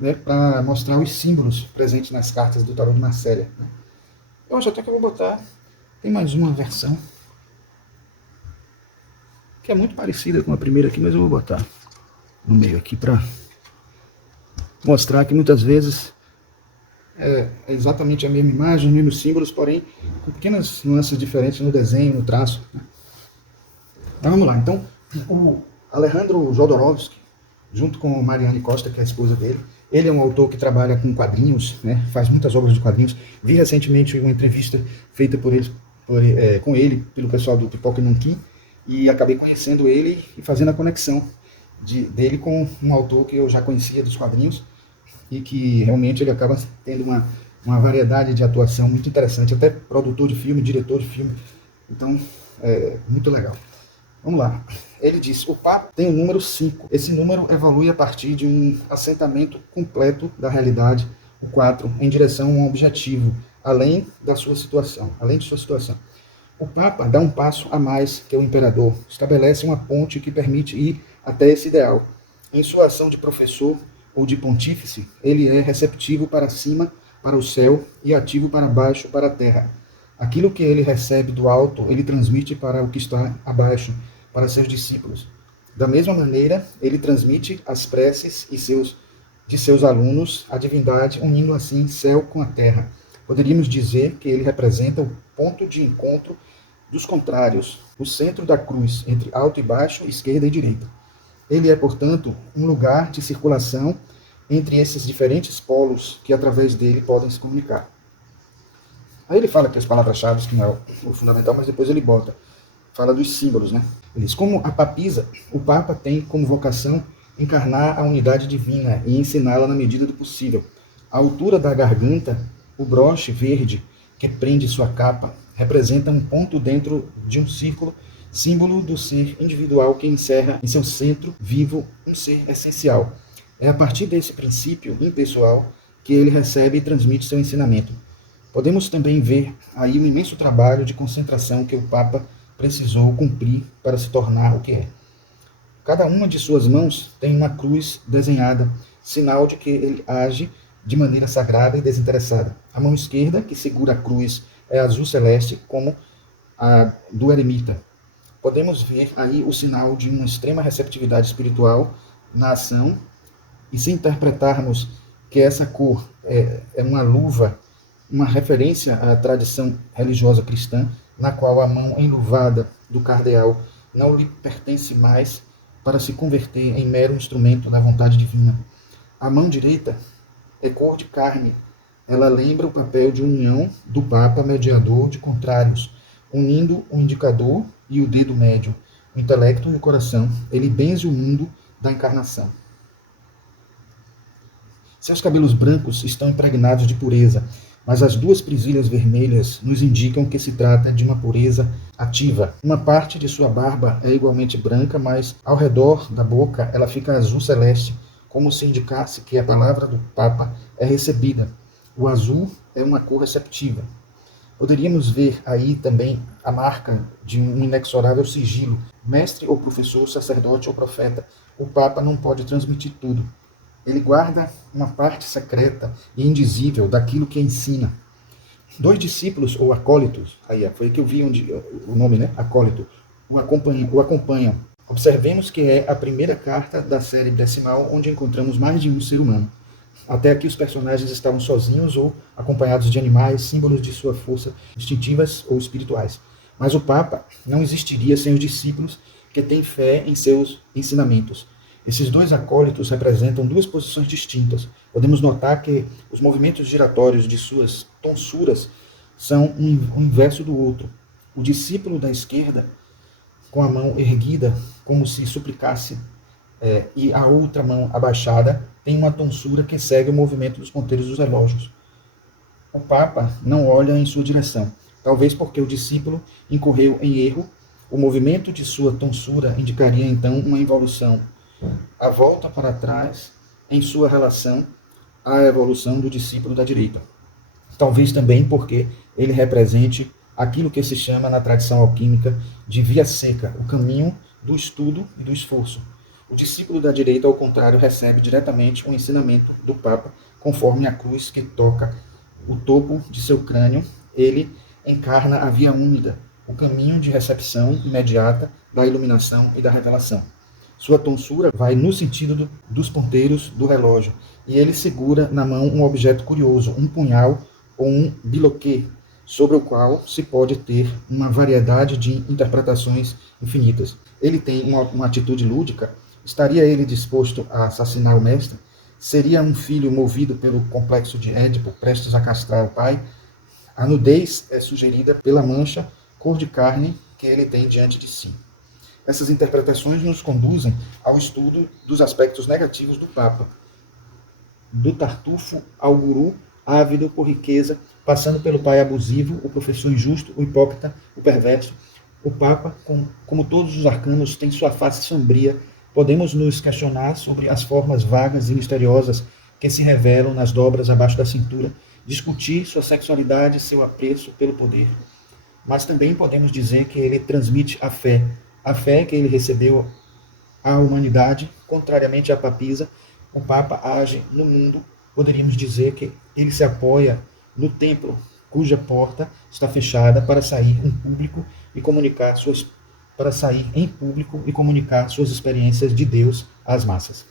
né, para mostrar os símbolos presentes nas cartas do tarô de Marselha. Eu acho até que eu vou botar, tem mais uma versão que é muito parecida com a primeira aqui, mas eu vou botar no meio aqui para mostrar que muitas vezes é exatamente a mesma imagem, os mesmos símbolos, porém com pequenas nuances diferentes no desenho, no traço. Mas vamos lá. Então, o Alejandro Jodorowsky, junto com Mariane Costa, que é a esposa dele, ele é um autor que trabalha com quadrinhos, né, faz muitas obras de quadrinhos. Vi recentemente uma entrevista feita com ele, pelo pessoal do Pipoca e Nanquim, e acabei conhecendo ele e fazendo a conexão dele com um autor que eu já conhecia dos quadrinhos, e que realmente ele acaba tendo uma variedade de atuação muito interessante, até produtor de filme, diretor de filme. Então, é muito legal. Vamos lá. Ele diz, o Papa tem o número 5. Esse número evolui a partir de um assentamento completo da realidade, o 4, em direção a um objetivo, além de sua situação. O Papa dá um passo a mais que o imperador, estabelece uma ponte que permite ir até esse ideal. Em sua ação de professor ou de pontífice, ele é receptivo para cima, para o céu, e ativo para baixo, para a terra. Aquilo que ele recebe do alto, ele transmite para o que está abaixo, para seus discípulos. Da mesma maneira, ele transmite as preces de seus alunos à divindade, unindo assim céu com a terra. Poderíamos dizer que ele representa o ponto de encontro dos contrários, o centro da cruz, entre alto e baixo, esquerda e direita. Ele é, portanto, um lugar de circulação entre esses diferentes polos que, através dele, podem se comunicar. Aí ele fala que as palavras-chave, que não é o fundamental, mas depois ele fala dos símbolos, né? Ele diz, como a papisa, o Papa tem como vocação encarnar a unidade divina e ensiná-la na medida do possível. À altura da garganta, o broche verde que prende sua capa representa um ponto dentro de um círculo, símbolo do ser individual que encerra em seu centro vivo um ser essencial. É a partir desse princípio impessoal que ele recebe e transmite seu ensinamento. Podemos também ver aí um imenso trabalho de concentração que o Papa precisou cumprir para se tornar o que é. Cada uma de suas mãos tem uma cruz desenhada, sinal de que ele age de maneira sagrada e desinteressada. A mão esquerda, que segura a cruz, é azul celeste, como a do eremita. Podemos ver aí o sinal de uma extrema receptividade espiritual na ação, e se interpretarmos que essa cor é uma luva, uma referência à tradição religiosa cristã, na qual a mão enluvada do cardeal não lhe pertence mais para se converter em mero instrumento da vontade divina. A mão direita é cor de carne. Ela lembra o papel de união do Papa mediador de contrários, unindo o indicador e o dedo médio, o intelecto e o coração. Ele benze o mundo da encarnação. Seus cabelos brancos estão impregnados de pureza, mas as duas presilhas vermelhas nos indicam que se trata de uma pureza ativa. Uma parte de sua barba é igualmente branca, mas ao redor da boca ela fica azul celeste, como se indicasse que a palavra do Papa é recebida. O azul é uma cor receptiva. Poderíamos ver aí também a marca de um inexorável sigilo. Mestre ou professor, sacerdote ou profeta, o Papa não pode transmitir tudo. Ele guarda uma parte secreta e indizível daquilo que ensina. 2 discípulos, ou acólitos, aí foi que eu vi o nome, né? Acólito, o acompanham. Observemos que é a primeira carta da série decimal onde encontramos mais de um ser humano. Até aqui os personagens estavam sozinhos ou acompanhados de animais, símbolos de sua força instintivas ou espirituais. Mas o Papa não existiria sem os discípulos que têm fé em seus ensinamentos. Esses 2 acólitos representam 2 posições distintas. Podemos notar que os movimentos giratórios de suas tonsuras são um inverso do outro. O discípulo da esquerda, com a mão erguida, como se suplicasse e a outra mão abaixada tem uma tonsura que segue o movimento dos ponteiros dos relógios. O Papa não olha em sua direção, talvez porque o discípulo incorreu em erro. O movimento de sua tonsura indicaria então uma involução. A volta para trás em sua relação à evolução do discípulo da direita. Talvez também porque ele represente aquilo que se chama na tradição alquímica de via seca, o caminho do estudo e do esforço. O discípulo da direita, ao contrário, recebe diretamente o ensinamento do Papa, conforme a cruz que toca o topo de seu crânio. Ele encarna a via úmida, o caminho de recepção imediata da iluminação e da revelação. Sua tonsura vai no sentido dos ponteiros do relógio, e ele segura na mão um objeto curioso, um punhal ou um biloquê, sobre o qual se pode ter uma variedade de interpretações infinitas. Ele tem uma atitude lúdica. Estaria ele disposto a assassinar o mestre? Seria um filho movido pelo complexo de Édipo, prestes a castrar o pai? A nudez é sugerida pela mancha, cor de carne que ele tem diante de si. Essas interpretações nos conduzem ao estudo dos aspectos negativos do Papa, do tartufo ao guru ávido por riqueza, passando pelo pai abusivo, o professor injusto, o hipócrita, o perverso. O Papa, como todos os arcanos, tem sua face sombria. Podemos nos questionar sobre as formas vagas e misteriosas que se revelam nas dobras abaixo da cintura, discutir sua sexualidade e seu apreço pelo poder. Mas também podemos dizer que ele transmite a fé que ele recebeu à humanidade. Contrariamente à papisa, o Papa age no mundo. Poderíamos dizer que ele se apoia no templo, cuja porta está fechada para sair em público e comunicar suas experiências de Deus às massas.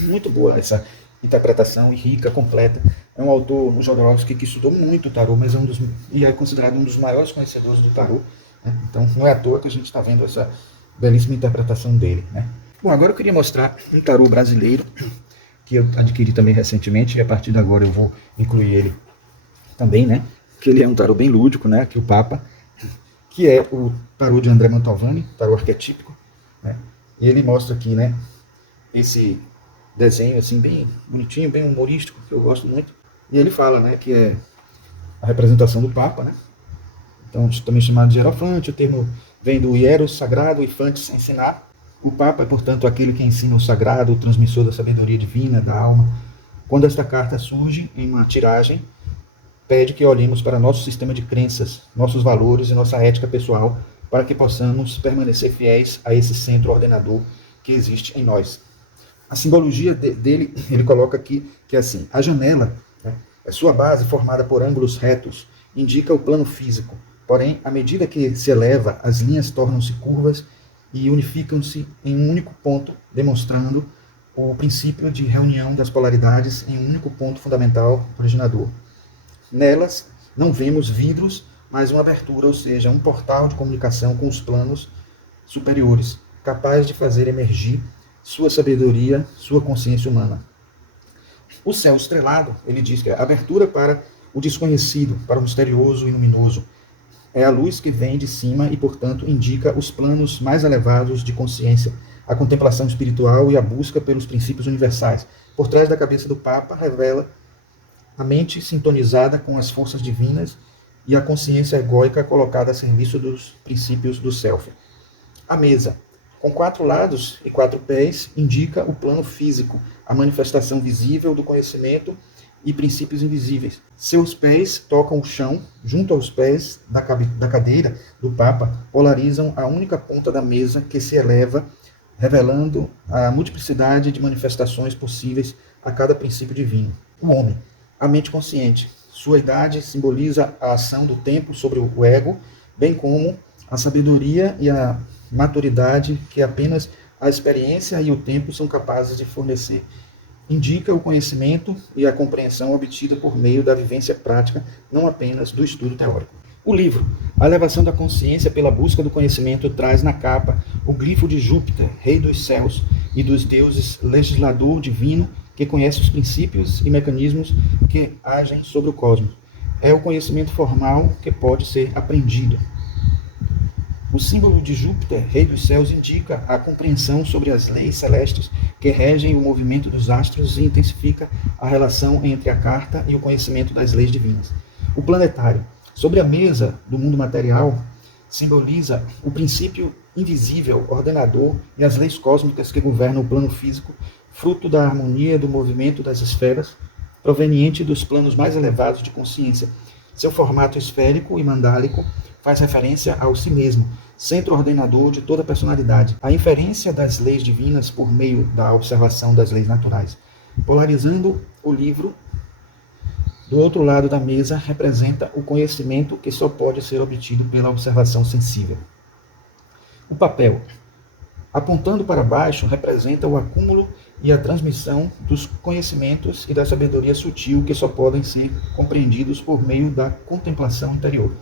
Muito boa essa interpretação, e rica, completa. É um autor, o Jodorowsky, que estudou muito o tarô, mas é considerado um dos maiores conhecedores do tarô, né? Então não é à toa que a gente está vendo essa belíssima interpretação dele, né? Bom, agora eu queria mostrar um tarô brasileiro que eu adquiri também recentemente, e a partir de agora eu vou incluir ele também, né? Que ele é um tarô bem lúdico, né? Que o Papa, que é o tarô de André Mantovani, tarô arquetípico, né? E ele mostra aqui, né, esse desenho assim bem bonitinho, bem humorístico, que eu gosto muito. E ele fala, né, que é a representação do Papa, né? Então, também chamado de hierofante. O termo vem do hieros, sagrado, e fantes, ensinar. O Papa é, portanto, aquele que ensina o sagrado, o transmissor da sabedoria divina, da alma. Quando esta carta surge em uma tiragem, pede que olhemos para nosso sistema de crenças, nossos valores e nossa ética pessoal, para que possamos permanecer fiéis a esse centro ordenador que existe em nós. A simbologia dele, ele coloca aqui que é assim: a janela, né, é sua base formada por ângulos retos, indica o plano físico. Porém, à medida que se eleva, as linhas tornam-se curvas e unificam-se em um único ponto, demonstrando o princípio de reunião das polaridades em um único ponto fundamental originador. Nelas, não vemos vidros, mas uma abertura, ou seja, um portal de comunicação com os planos superiores, capaz de fazer emergir sua sabedoria, sua consciência humana. O céu estrelado, ele diz que é a abertura para o desconhecido, para o misterioso e luminoso. É a luz que vem de cima e, portanto, indica os planos mais elevados de consciência, a contemplação espiritual e a busca pelos princípios universais. Por trás da cabeça do Papa revela a mente sintonizada com as forças divinas e a consciência egóica colocada a serviço dos princípios do self. A mesa, com 4 lados e 4 pés, indica o plano físico, a manifestação visível do conhecimento e princípios invisíveis. Seus pés tocam o chão, junto aos pés da cadeira do Papa, polarizam a única ponta da mesa que se eleva, revelando a multiplicidade de manifestações possíveis a cada princípio divino. O homem, a mente consciente. Sua idade simboliza a ação do tempo sobre o ego, bem como a sabedoria e a maturidade que apenas a experiência e o tempo são capazes de fornecer. Indica o conhecimento e a compreensão obtida por meio da vivência prática, não apenas do estudo teórico. O livro, a elevação da consciência pela busca do conhecimento, traz na capa o glifo de Júpiter, rei dos céus e dos deuses, legislador divino, que conhece os princípios e mecanismos que agem sobre o cosmos. É o conhecimento formal que pode ser aprendido. O símbolo de Júpiter, rei dos céus, indica a compreensão sobre as leis celestes que regem o movimento dos astros e intensifica a relação entre a carta e o conhecimento das leis divinas. O planetário, sobre a mesa do mundo material, simboliza o princípio invisível, ordenador e as leis cósmicas que governam o plano físico, fruto da harmonia do movimento das esferas, proveniente dos planos mais elevados de consciência. Seu formato esférico e mandálico faz referência ao si mesmo, centro ordenador de toda a personalidade, a inferência das leis divinas por meio da observação das leis naturais. Polarizando o livro, do outro lado da mesa representa o conhecimento que só pode ser obtido pela observação sensível. O papel, apontando para baixo, representa o acúmulo e a transmissão dos conhecimentos e da sabedoria sutil que só podem ser compreendidos por meio da contemplação interior.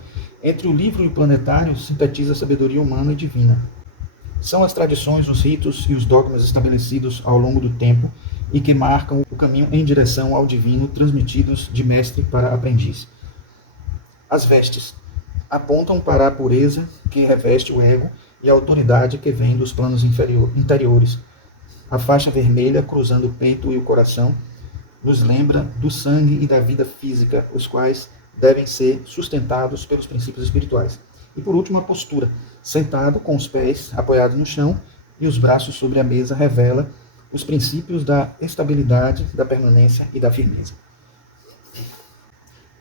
Entre o livro e o planetário, sintetiza a sabedoria humana e divina. São as tradições, os ritos e os dogmas estabelecidos ao longo do tempo e que marcam o caminho em direção ao divino, transmitidos de mestre para aprendiz. As vestes apontam para a pureza que reveste o ego e a autoridade que vem dos planos interiores. A faixa vermelha cruzando o peito e o coração nos lembra do sangue e da vida física, os quais devem ser sustentados pelos princípios espirituais. E por último, a postura, sentado com os pés apoiados no chão e os braços sobre a mesa, revela os princípios da estabilidade, da permanência e da firmeza.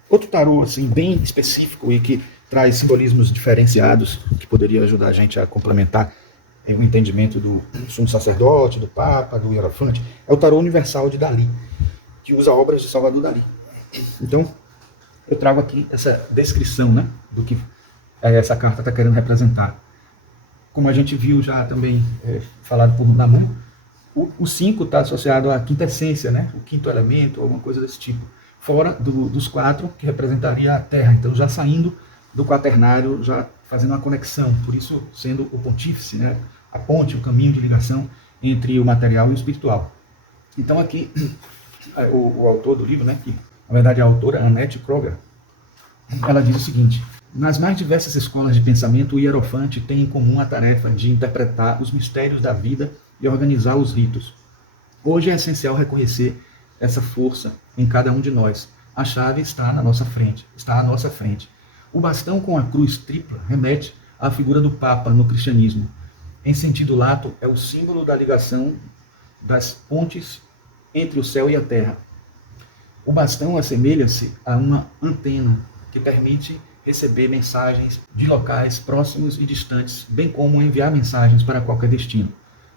Outro tarô assim, bem específico e que traz simbolismos diferenciados, que poderia ajudar a gente a complementar o entendimento do sumo sacerdote, do papa, do hierofante, é o tarô universal de Dalí, que usa obras de Salvador Dalí. Então, eu trago aqui essa descrição, né, do que essa carta está querendo representar. Como a gente viu já também falado por Namu, o 5 está associado à quinta essência, né, o quinto elemento, alguma coisa desse tipo. Fora dos 4, que representaria a Terra. Então, já saindo do quaternário, já fazendo uma conexão, por isso sendo o pontífice, né, a ponte, o caminho de ligação entre o material e o espiritual. Então, aqui, o autor do livro, né, que na verdade a autora, Annette Kroger, ela diz o seguinte: nas mais diversas escolas de pensamento, o hierofante tem em comum a tarefa de interpretar os mistérios da vida e organizar os ritos. Hoje é essencial reconhecer essa força em cada um de nós. A chave está na nossa frente, está à nossa frente. O bastão com a cruz tripla remete à figura do Papa no cristianismo. Em sentido lato, é o símbolo da ligação das pontes entre o céu e a terra. O bastão assemelha-se a uma antena que permite receber mensagens de locais próximos e distantes, bem como enviar mensagens para qualquer destino.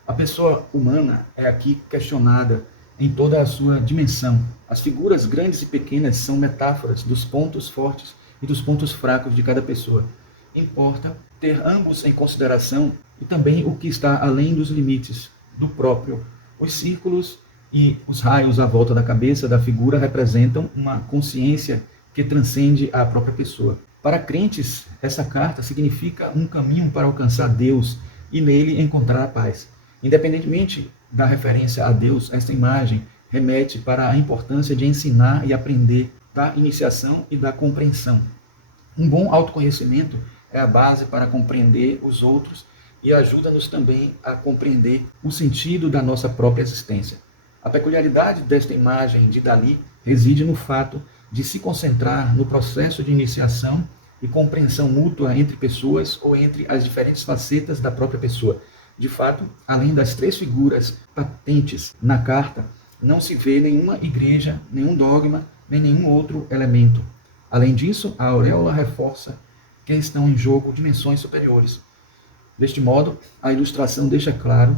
A pessoa humana é aqui questionada em toda a sua dimensão. As figuras grandes e pequenas são metáforas dos pontos fortes e dos pontos fracos de cada pessoa. Importa ter ambos em consideração e também o que está além dos limites do próprio. Os círculos e os raios à volta da cabeça da figura representam uma consciência que transcende a própria pessoa. Para crentes, essa carta significa um caminho para alcançar Deus e nele encontrar a paz. Independentemente da referência a Deus, esta imagem remete para a importância de ensinar e aprender, da iniciação e da compreensão. Um bom autoconhecimento é a base para compreender os outros e ajuda-nos também a compreender o sentido da nossa própria existência. A peculiaridade desta imagem de Dalí reside no fato de se concentrar no processo de iniciação e compreensão mútua entre pessoas ou entre as diferentes facetas da própria pessoa. De fato, além das 3 figuras patentes na carta, não se vê nenhuma igreja, nenhum dogma, nem nenhum outro elemento. Além disso, a auréola reforça que estão em jogo dimensões superiores. Deste modo, a ilustração deixa claro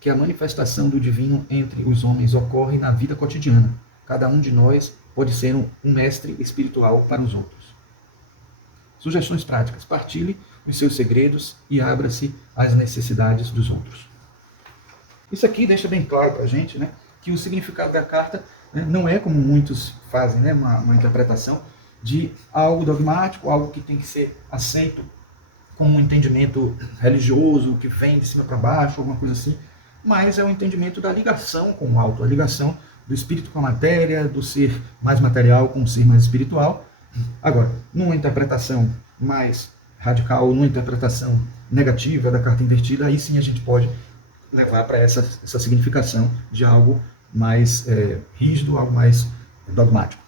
que a manifestação do divino entre os homens ocorre na vida cotidiana. Cada um de nós pode ser um mestre espiritual para os outros. Sugestões práticas. Partilhe os seus segredos e abra-se às necessidades dos outros. Isso aqui deixa bem claro para a gente, né, que o significado da carta, né, não é como muitos fazem, né, uma interpretação de algo dogmático, algo que tem que ser aceito com um entendimento religioso, que vem de cima para baixo, alguma coisa assim, mas é o entendimento da ligação com o alto, a ligação do espírito com a matéria, do ser mais material com o ser mais espiritual. Agora, numa interpretação mais radical ou numa interpretação negativa da carta invertida, aí sim a gente pode levar para essa significação de algo mais rígido, algo mais dogmático.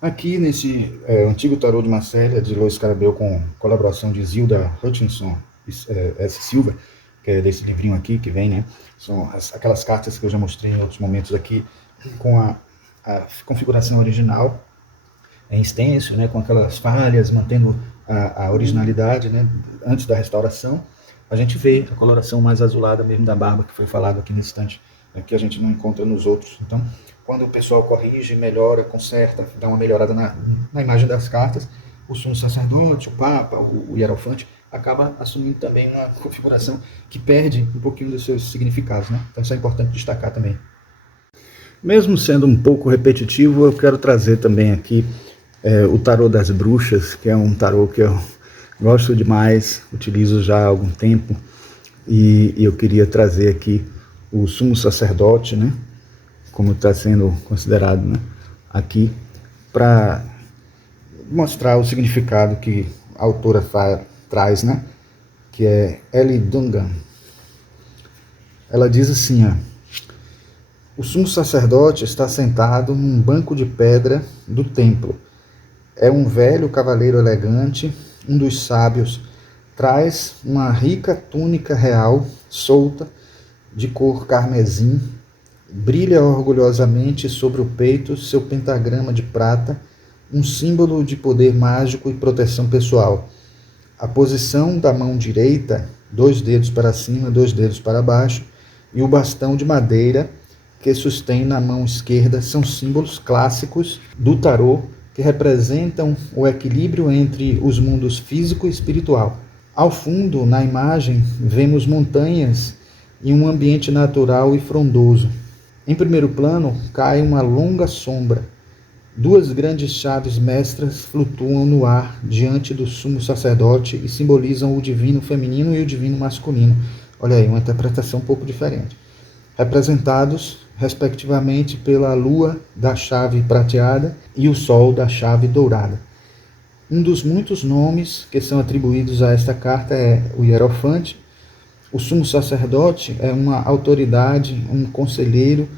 Aqui nesse antigo tarô de Marcélia, de Lois Carabel, com colaboração de Zilda Hutchinson S. Silva, que é desse livrinho aqui que vem, né? São aquelas cartas que eu já mostrei em outros momentos aqui, com a configuração original, em extenso, né? Com aquelas falhas, mantendo a originalidade, né? Antes da restauração. A gente vê a coloração mais azulada mesmo da barba, que foi falado aqui nesse instante, que a gente não encontra nos outros. Então, quando o pessoal corrige, melhora, conserta, dá uma melhorada na imagem das cartas, o sumo sacerdote, o papa, o hierofante, acaba assumindo também uma configuração que perde um pouquinho dos seus significados, né? Então isso é importante destacar também. Mesmo sendo um pouco repetitivo, eu quero trazer também aqui o tarô das bruxas, que é um tarô que eu gosto demais, utilizo já há algum tempo, e eu queria trazer aqui o sumo sacerdote, né? Como está sendo considerado, né, aqui, para mostrar o significado que a autora traz, né, que é Ellie Dungan. Ela diz assim, o sumo sacerdote está sentado num banco de pedra do templo. É um velho cavaleiro elegante, um dos sábios. Traz uma rica túnica real, solta, de cor carmesim. Brilha orgulhosamente sobre o peito seu pentagrama de prata, um símbolo de poder mágico e proteção pessoal. A posição da mão direita, 2 dedos para cima, 2 dedos para baixo, e o bastão de madeira que sustém na mão esquerda são símbolos clássicos do tarô que representam o equilíbrio entre os mundos físico e espiritual. Ao fundo, na imagem, vemos montanhas e um ambiente natural e frondoso. Em primeiro plano, cai uma longa sombra. 2 grandes chaves mestras flutuam no ar diante do sumo sacerdote e simbolizam o divino feminino e o divino masculino. Olha aí, uma interpretação um pouco diferente. Representados, respectivamente, pela lua da chave prateada e o sol da chave dourada. Um dos muitos nomes que são atribuídos a esta carta é o hierofante. O sumo sacerdote é uma autoridade, um conselheiro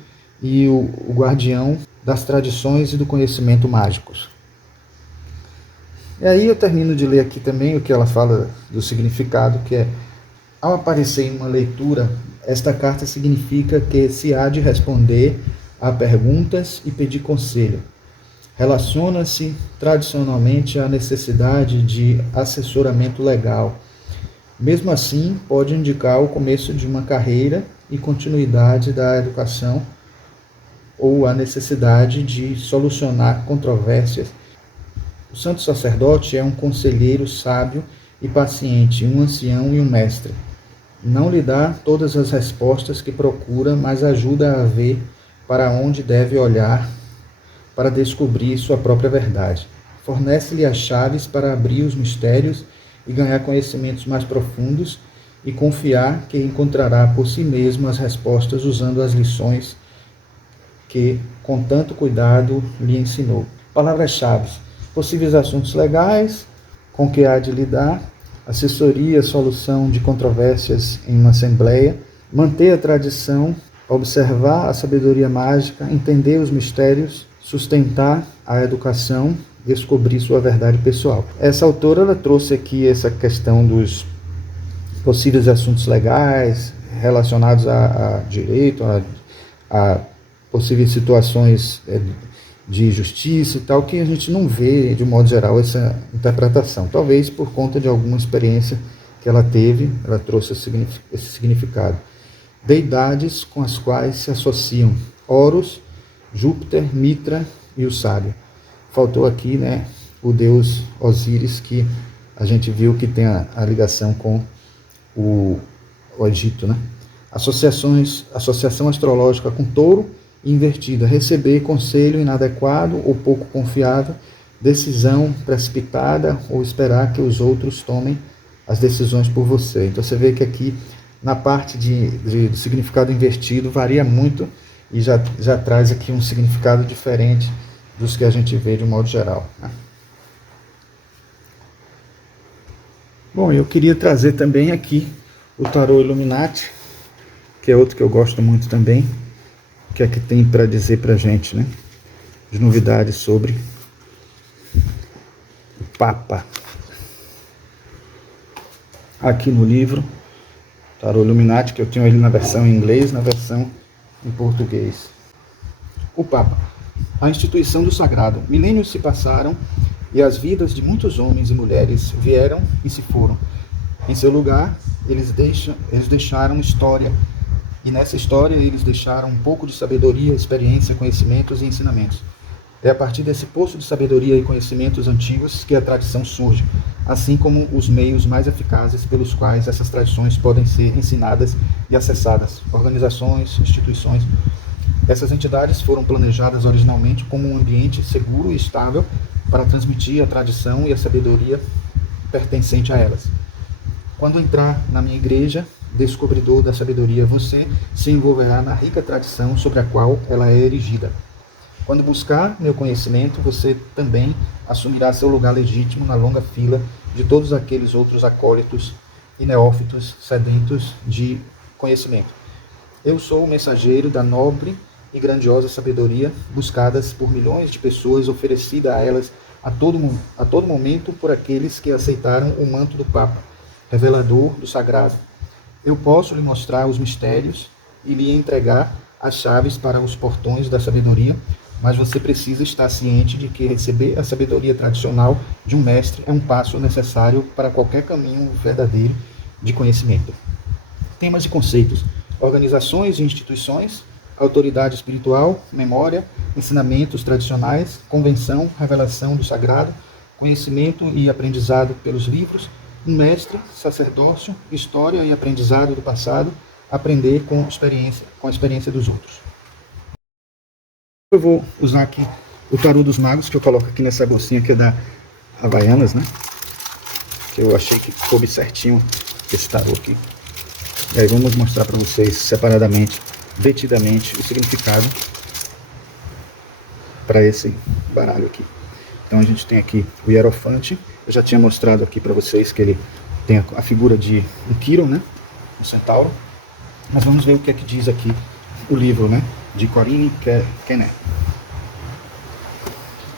e o guardião das tradições e do conhecimento mágicos. E aí eu termino de ler aqui também o que ela fala do significado, que é, ao aparecer em uma leitura, esta carta significa que se há de responder a perguntas e pedir conselho. Relaciona-se tradicionalmente à necessidade de assessoramento legal. Mesmo assim, pode indicar o começo de uma carreira e continuidade da educação ou a necessidade de solucionar controvérsias. O santo sacerdote é um conselheiro sábio e paciente, um ancião e um mestre. Não lhe dá todas as respostas que procura, mas ajuda a ver para onde deve olhar para descobrir sua própria verdade. Fornece-lhe as chaves para abrir os mistérios e ganhar conhecimentos mais profundos e confiar que encontrará por si mesmo as respostas usando as lições que, com tanto cuidado, lhe ensinou. Palavras-chave: possíveis assuntos legais com que há de lidar, assessoria, solução de controvérsias em uma assembleia, manter a tradição, observar a sabedoria mágica, entender os mistérios, sustentar a educação, descobrir sua verdade pessoal. Essa autora ela trouxe aqui essa questão dos possíveis assuntos legais relacionados a direito, a possíveis situações de justiça e tal, que a gente não vê, de um modo geral, essa interpretação. Talvez por conta de alguma experiência que ela teve, ela trouxe esse significado. Deidades com as quais se associam Horus, Júpiter, Mitra e o sábio. Faltou aqui, né, o deus Osíris, que a gente viu que tem a ligação com o Egito, né? Associação astrológica com touro invertida, receber conselho inadequado ou pouco confiável, decisão precipitada ou esperar que os outros tomem as decisões por você. Então você vê que aqui na parte do significado invertido varia muito e já traz aqui um significado diferente dos que a gente vê de um modo geral, né? Bom, eu queria trazer também aqui o Tarô Illuminati, que é outro que eu gosto muito também. O que é que tem para dizer para a gente, né? De novidades sobre o Papa. Aqui no livro Tarô Illuminati, que eu tenho ele na versão em inglês, na versão em português. O Papa. A instituição do sagrado. Milênios se passaram e as vidas de muitos homens e mulheres vieram e se foram. Em seu lugar, eles deixaram história. E nessa história eles deixaram um pouco de sabedoria, experiência, conhecimentos e ensinamentos. É a partir desse poço de sabedoria e conhecimentos antigos que a tradição surge, assim como os meios mais eficazes pelos quais essas tradições podem ser ensinadas e acessadas. Organizações, instituições. Essas entidades foram planejadas originalmente como um ambiente seguro e estável para transmitir a tradição e a sabedoria pertencente a elas. Quando entrar na minha igreja, descobridor da sabedoria, você se envolverá na rica tradição sobre a qual ela é erigida. Quando buscar meu conhecimento, você também assumirá seu lugar legítimo na longa fila de todos aqueles outros acólitos e neófitos sedentos de conhecimento. Eu sou o mensageiro da nobre e grandiosa sabedoria buscadas por milhões de pessoas, oferecida a elas a todo momento por aqueles que aceitaram o manto do Papa, revelador do sagrado. Eu posso lhe mostrar os mistérios e lhe entregar as chaves para os portões da sabedoria, mas você precisa estar ciente de que receber a sabedoria tradicional de um mestre é um passo necessário para qualquer caminho verdadeiro de conhecimento. Temas e conceitos: organizações e instituições, autoridade espiritual, memória, ensinamentos tradicionais, convenção, revelação do sagrado, conhecimento e aprendizado pelos livros, um mestre, sacerdócio, história e aprendizado do passado, aprender com a experiência dos outros. Eu vou usar aqui o tarô dos magos, que eu coloco aqui nessa bolsinha que é da Havaianas, né? Que eu achei que coube certinho esse tarô aqui. E aí vamos mostrar para vocês separadamente, detidamente, o significado para esse baralho aqui. Então a gente tem aqui o Hierofante. Eu já tinha mostrado aqui para vocês que ele tem a figura de um Quiron, né? Um centauro. Mas vamos ver o que é que diz aqui o livro, né? De Corinne Kenner.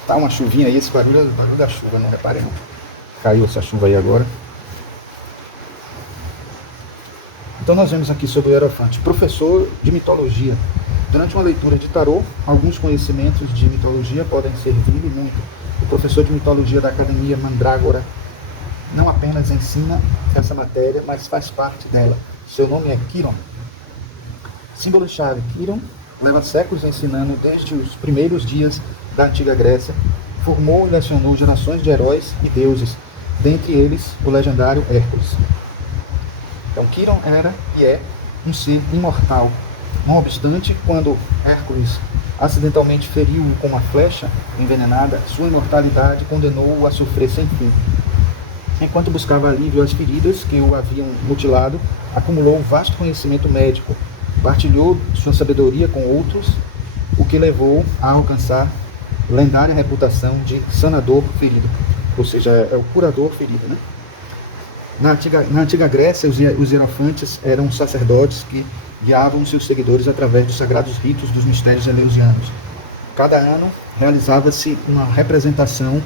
Tá uma chuvinha aí, esse barulho é o barulho da chuva, não reparem não. Caiu essa chuva aí agora. Então nós vemos aqui sobre o Hierofante, professor de mitologia. Durante uma leitura de tarô, alguns conhecimentos de mitologia podem servir muito. O professor de mitologia da Academia Mandrágora não apenas ensina essa matéria, mas faz parte dela. Seu nome é Quiron. Símbolo-chave: Quiron leva séculos ensinando desde os primeiros dias da antiga Grécia, formou e lecionou gerações de heróis e deuses, dentre eles o legendário Hércules. Então Quiron era e é um ser imortal. Não obstante, quando Hércules acidentalmente feriu-o com uma flecha envenenada, sua imortalidade condenou-o a sofrer sem fim. Enquanto buscava alívio às feridas que o haviam mutilado, acumulou vasto conhecimento médico, partilhou sua sabedoria com outros, o que levou a alcançar lendária reputação de sanador ferido, ou seja, é o curador ferido, né? Na antiga Grécia, os hierofantes eram sacerdotes que guiavam seus seguidores através dos sagrados ritos dos mistérios eleusianos. Cada ano realizava-se uma representação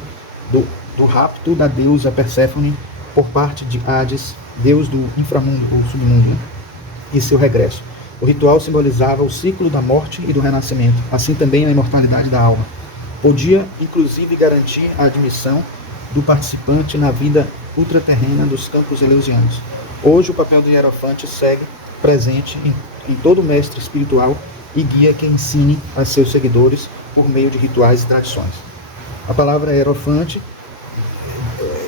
do rapto da deusa Perséfone por parte de Hades, deus do inframundo, ou submundo, né? E seu regresso. O ritual simbolizava o ciclo da morte e do renascimento, assim também a imortalidade da alma. Podia, inclusive, garantir a admissão do participante na vida ultraterrena dos campos eleusianos. Hoje, o papel do hierofante segue presente em todo mestre espiritual e guia que ensine a seus seguidores por meio de rituais e tradições. A palavra hierofante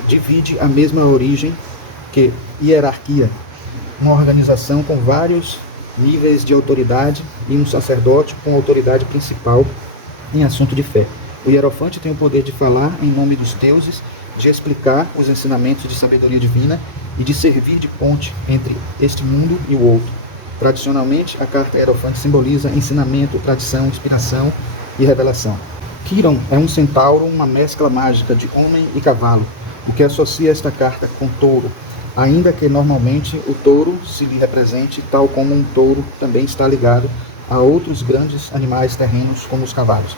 divide a mesma origem que hierarquia, uma organização com vários níveis de autoridade e um sacerdote com autoridade principal em assunto de fé. O hierofante tem o poder de falar em nome dos deuses, de explicar os ensinamentos de sabedoria divina e de servir de ponte entre este mundo e o outro. Tradicionalmente, a carta hierofante simboliza ensinamento, tradição, inspiração e revelação. Quiron é um centauro, uma mescla mágica de homem e cavalo, o que associa esta carta com touro, ainda que normalmente o touro se lhe represente tal como um touro também está ligado a outros grandes animais terrenos como os cavalos.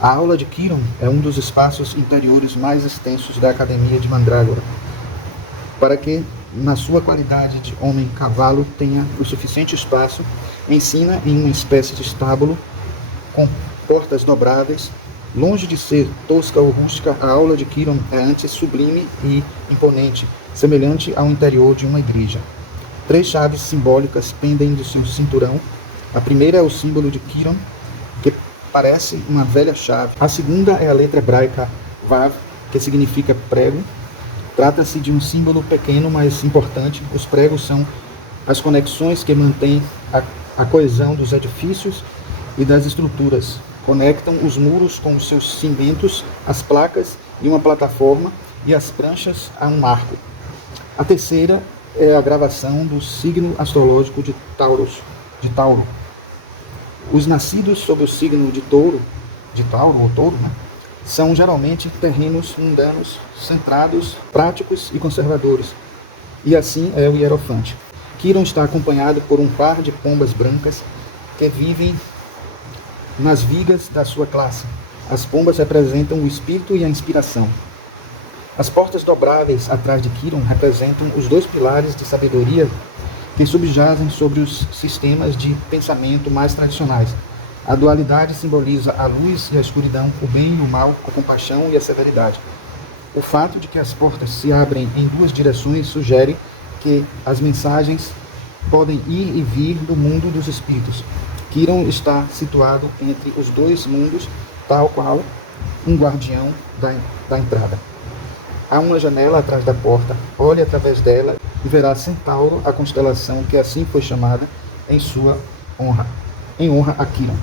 A aula de Quiron é um dos espaços interiores mais extensos da Academia de Mandrágora, para que, na sua qualidade de homem-cavalo, tenha o suficiente espaço, ensina em uma espécie de estábulo com portas dobráveis. Longe de ser tosca ou rústica, a aula de Quiron é antes sublime e imponente, semelhante ao interior de uma igreja. 3 chaves simbólicas pendem do seu cinturão. A primeira é o símbolo de Quiron, que parece uma velha chave. A segunda é a letra hebraica Vav, que significa prego. Trata-se de um símbolo pequeno, mas importante. Os pregos são as conexões que mantêm a coesão dos edifícios e das estruturas. Conectam os muros com os seus cimentos, as placas e uma plataforma e as pranchas a um marco. A terceira é a gravação do signo astrológico de Tauro. Os nascidos sob o signo de Tauro, né, são geralmente terrenos mundanos, centrados, práticos e conservadores. E assim é o hierofante. Quiron está acompanhado por um par de pombas brancas que vivem nas vigas da sua classe. As pombas representam o espírito e a inspiração. As portas dobráveis atrás de Quiron representam os 2 pilares de sabedoria que subjazem sobre os sistemas de pensamento mais tradicionais. A dualidade simboliza a luz e a escuridão, o bem e o mal, a compaixão e a severidade. O fato de que as portas se abrem em 2 direções sugere que as mensagens podem ir e vir do mundo dos espíritos. Quiron está situado entre os 2 mundos, tal qual um guardião da entrada. Há uma janela atrás da porta, olhe através dela e verá Centauro, a constelação que assim foi chamada em sua honra, em honra a Quiron.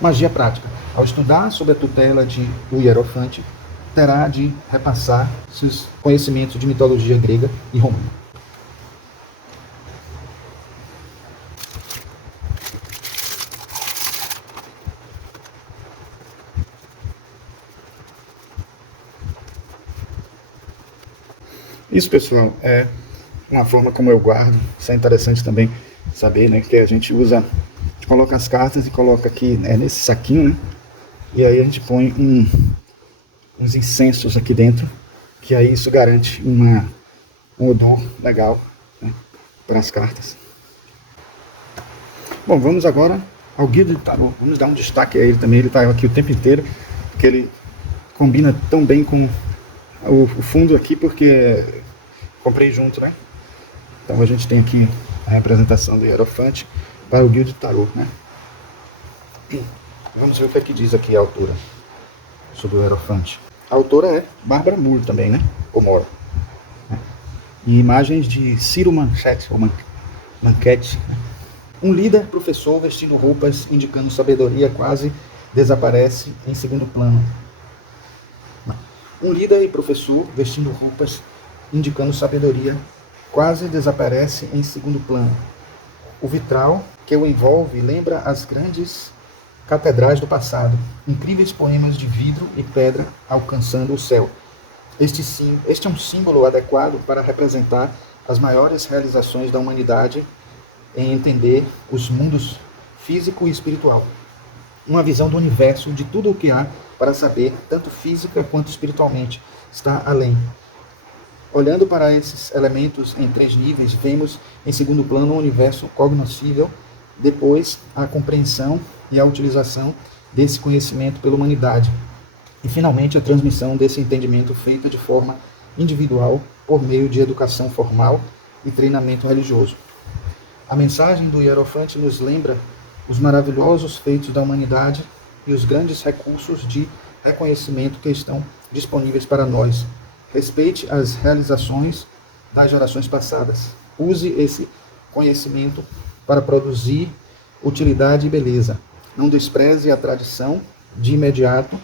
Magia prática. Ao estudar sob a tutela de o hierofante, terá de repassar seus conhecimentos de mitologia grega e romana. Isso, pessoal, é uma forma como eu guardo. Isso é interessante também saber, né? Que a gente usa, coloca as cartas e coloca aqui nesse saquinho, né? E aí a gente põe uns incensos aqui dentro, que aí isso garante um odor legal, né, para as cartas. Bom, vamos agora ao Guia do Tarô. Vamos dar um destaque a ele também. Ele está aqui o tempo inteiro, porque ele combina tão bem com o fundo aqui, porque comprei junto, né? Então a gente tem aqui a representação do hierofante para o Guia do Tarô, né? Vamos ver o que é que diz aqui a autora sobre o hierofante. A autora é Barbara Moore também, né? Ou Moore. Né? E imagens de Ciro Manchete, ou Manquete. Né? Um líder professor vestindo roupas indicando sabedoria quase desaparece em segundo plano. Um líder e professor vestindo roupas indicando sabedoria quase desaparece em segundo plano. O vitral que o envolve lembra as grandes catedrais do passado, incríveis poemas de vidro e pedra alcançando o céu. Este é um símbolo adequado para representar as maiores realizações da humanidade em entender os mundos físico e espiritual. Uma visão do universo, de tudo o que há para saber, tanto física quanto espiritualmente, está além. Olhando para esses elementos em 3 níveis, vemos em segundo plano o universo cognoscível, depois a compreensão e a utilização desse conhecimento pela humanidade, e finalmente a transmissão desse entendimento feita de forma individual por meio de educação formal e treinamento religioso. A mensagem do Hierofante nos lembra os maravilhosos feitos da humanidade e os grandes recursos de reconhecimento que estão disponíveis para nós. Respeite as realizações das gerações passadas. Use esse conhecimento para produzir utilidade e beleza. Não despreze a tradição de imediato.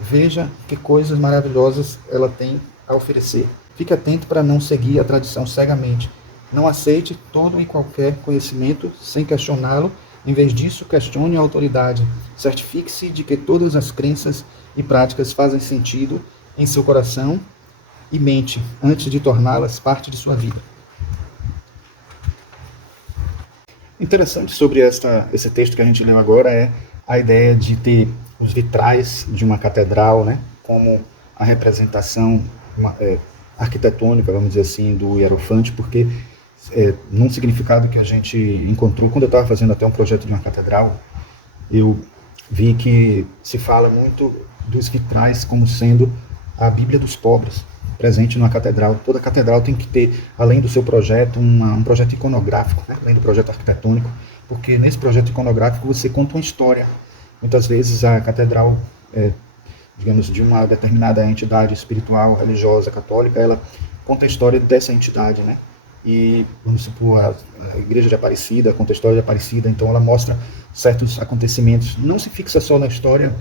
Veja que coisas maravilhosas ela tem a oferecer. Fique atento para não seguir a tradição cegamente. Não aceite todo e qualquer conhecimento sem questioná-lo. Em vez disso, questione a autoridade. Certifique-se de que todas as crenças e práticas fazem sentido em seu coração e mente, antes de torná-las parte de sua vida. Interessante sobre esse texto que a gente leu agora é a ideia de ter os vitrais de uma catedral, né, como a representação arquitetônica, vamos dizer assim, do Hierofante, porque num significado que a gente encontrou, quando eu estava fazendo até um projeto de uma catedral, eu vi que se fala muito dos vitrais como sendo a Bíblia dos pobres, presente numa catedral. Toda catedral tem que ter, além do seu projeto, um projeto iconográfico, né? Além do projeto arquitetônico, porque nesse projeto iconográfico você conta uma história. Muitas vezes a catedral, digamos, de uma determinada entidade espiritual, religiosa, católica, ela conta a história dessa entidade, né? E, vamos supor, a Igreja de Aparecida conta a história de Aparecida, então ela mostra certos acontecimentos, não se fixa só na história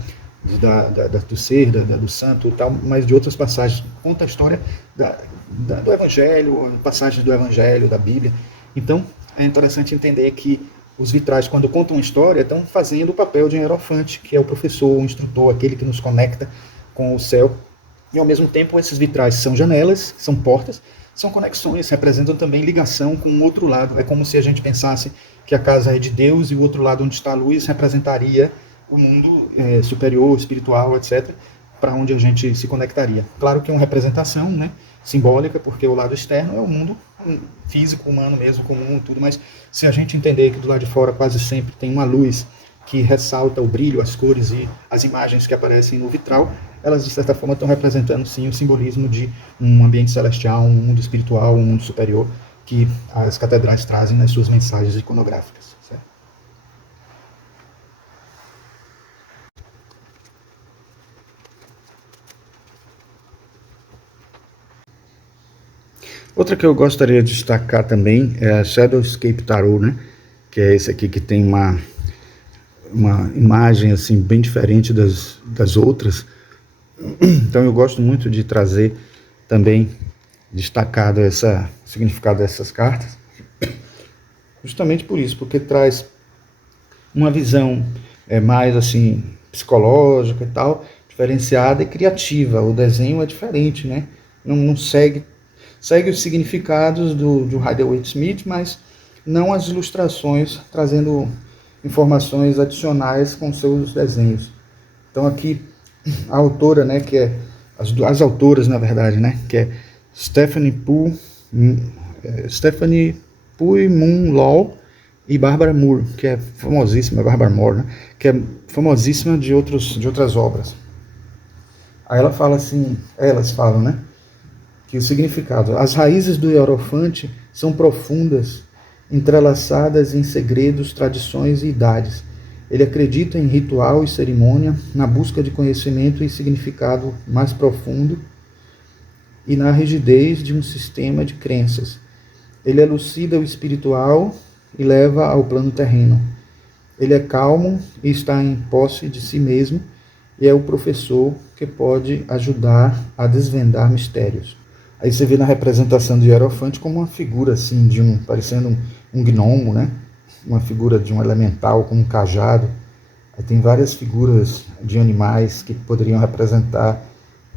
do ser, do santo e tal, mas de outras passagens. Conta a história do Evangelho, passagens do Evangelho, da Bíblia. Então, é interessante entender que os vitrais, quando contam uma história, estão fazendo o papel de um hierofante, que é o professor, o instrutor, aquele que nos conecta com o céu. E, ao mesmo tempo, esses vitrais são janelas, são portas, são conexões, representam também ligação com o outro lado. É como se a gente pensasse que a casa é de Deus e o outro lado onde está a luz representaria o mundo superior, espiritual, etc., para onde a gente se conectaria. Claro que é uma representação, né, simbólica, porque o lado externo é o mundo físico, humano mesmo, comum, tudo, mas se a gente entender que do lado de fora quase sempre tem uma luz que ressalta o brilho, as cores e as imagens que aparecem no vitral, elas de certa forma estão representando sim o simbolismo de um ambiente celestial, um mundo espiritual, um mundo superior, que as catedrais trazem nas suas mensagens iconográficas. Certo? Outra que eu gostaria de destacar também é a Shadowscape Tarot, né? Que é esse aqui que tem uma imagem assim bem diferente das outras. Então eu gosto muito de trazer também destacado o significado dessas cartas, justamente por isso, porque traz uma visão mais assim psicológica e tal, diferenciada e criativa. O desenho é diferente, né? Não segue os significados do Rider-Waite-Smith, mas não as ilustrações, trazendo informações adicionais com seus desenhos. Então aqui a autora, né, que é as autoras, na verdade, né, que é Stephanie Pui Moon Law e Barbara Moore, que é famosíssima, Barbara Moore, né, que é famosíssima de outras obras. Aí ela fala assim, elas falam, né, que o significado, as raízes do Hierofante são profundas, entrelaçadas em segredos, tradições e idades. Ele acredita em ritual e cerimônia, na busca de conhecimento e significado mais profundo e na rigidez de um sistema de crenças. Ele elucida o espiritual e leva ao plano terreno. Ele é calmo e está em posse de si mesmo e é o professor que pode ajudar a desvendar mistérios. Aí você vê na representação do Hierofante como uma figura assim, parecendo um gnomo, né? Uma figura de um elemental com um cajado. Aí tem várias figuras de animais que poderiam representar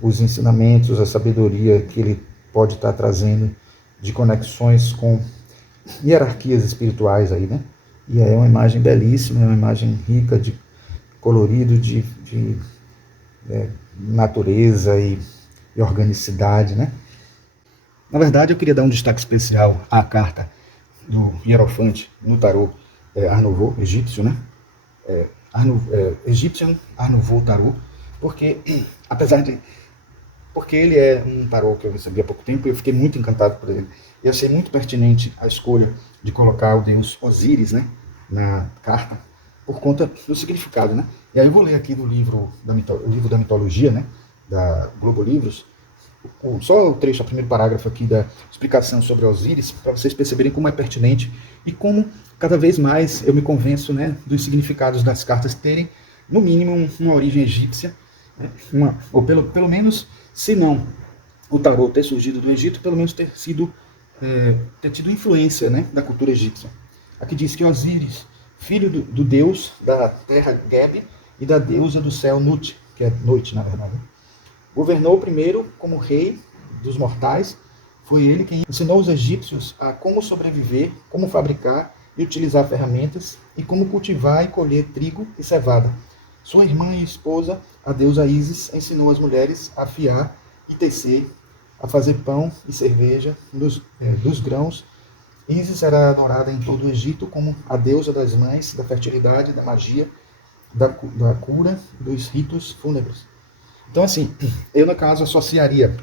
os ensinamentos, a sabedoria que ele pode estar trazendo de conexões com hierarquias espirituais aí, né? E é uma imagem belíssima, é uma imagem rica de colorido, de natureza e organicidade, né? Na verdade, eu queria dar um destaque especial à carta do Hierophante no tarô Art Nouveau, egípcio, né? Egyptian Art Nouveau Tarot, porque, apesar de... Porque ele é um tarô que eu recebi há pouco tempo e eu fiquei muito encantado por ele. E achei muito pertinente a escolha de colocar o deus Osíris, né, na carta, por conta do significado, né? E aí eu vou ler aqui do livro da mitologia, né, da Globo Livros, só o trecho, o primeiro parágrafo aqui da explicação sobre Osíris, para vocês perceberem como é pertinente e como cada vez mais eu me convenço, né, dos significados das cartas terem, no mínimo, uma origem egípcia, né, ou pelo menos, se não o tarô ter surgido do Egito, pelo menos ter tido influência, né, da cultura egípcia. Aqui diz que Osíris, filho do deus da terra Geb e da deusa do céu Nut, que é noite, na verdade, governou primeiro como rei dos mortais. Foi ele quem ensinou os egípcios a como sobreviver, como fabricar e utilizar ferramentas e como cultivar e colher trigo e cevada. Sua irmã e esposa, a deusa Ísis, ensinou as mulheres a afiar e tecer, a fazer pão e cerveja dos grãos. Ísis era adorada em todo o Egito como a deusa das mães, da fertilidade, da magia, da cura, dos ritos fúnebres. Então, assim, eu, no caso, associaria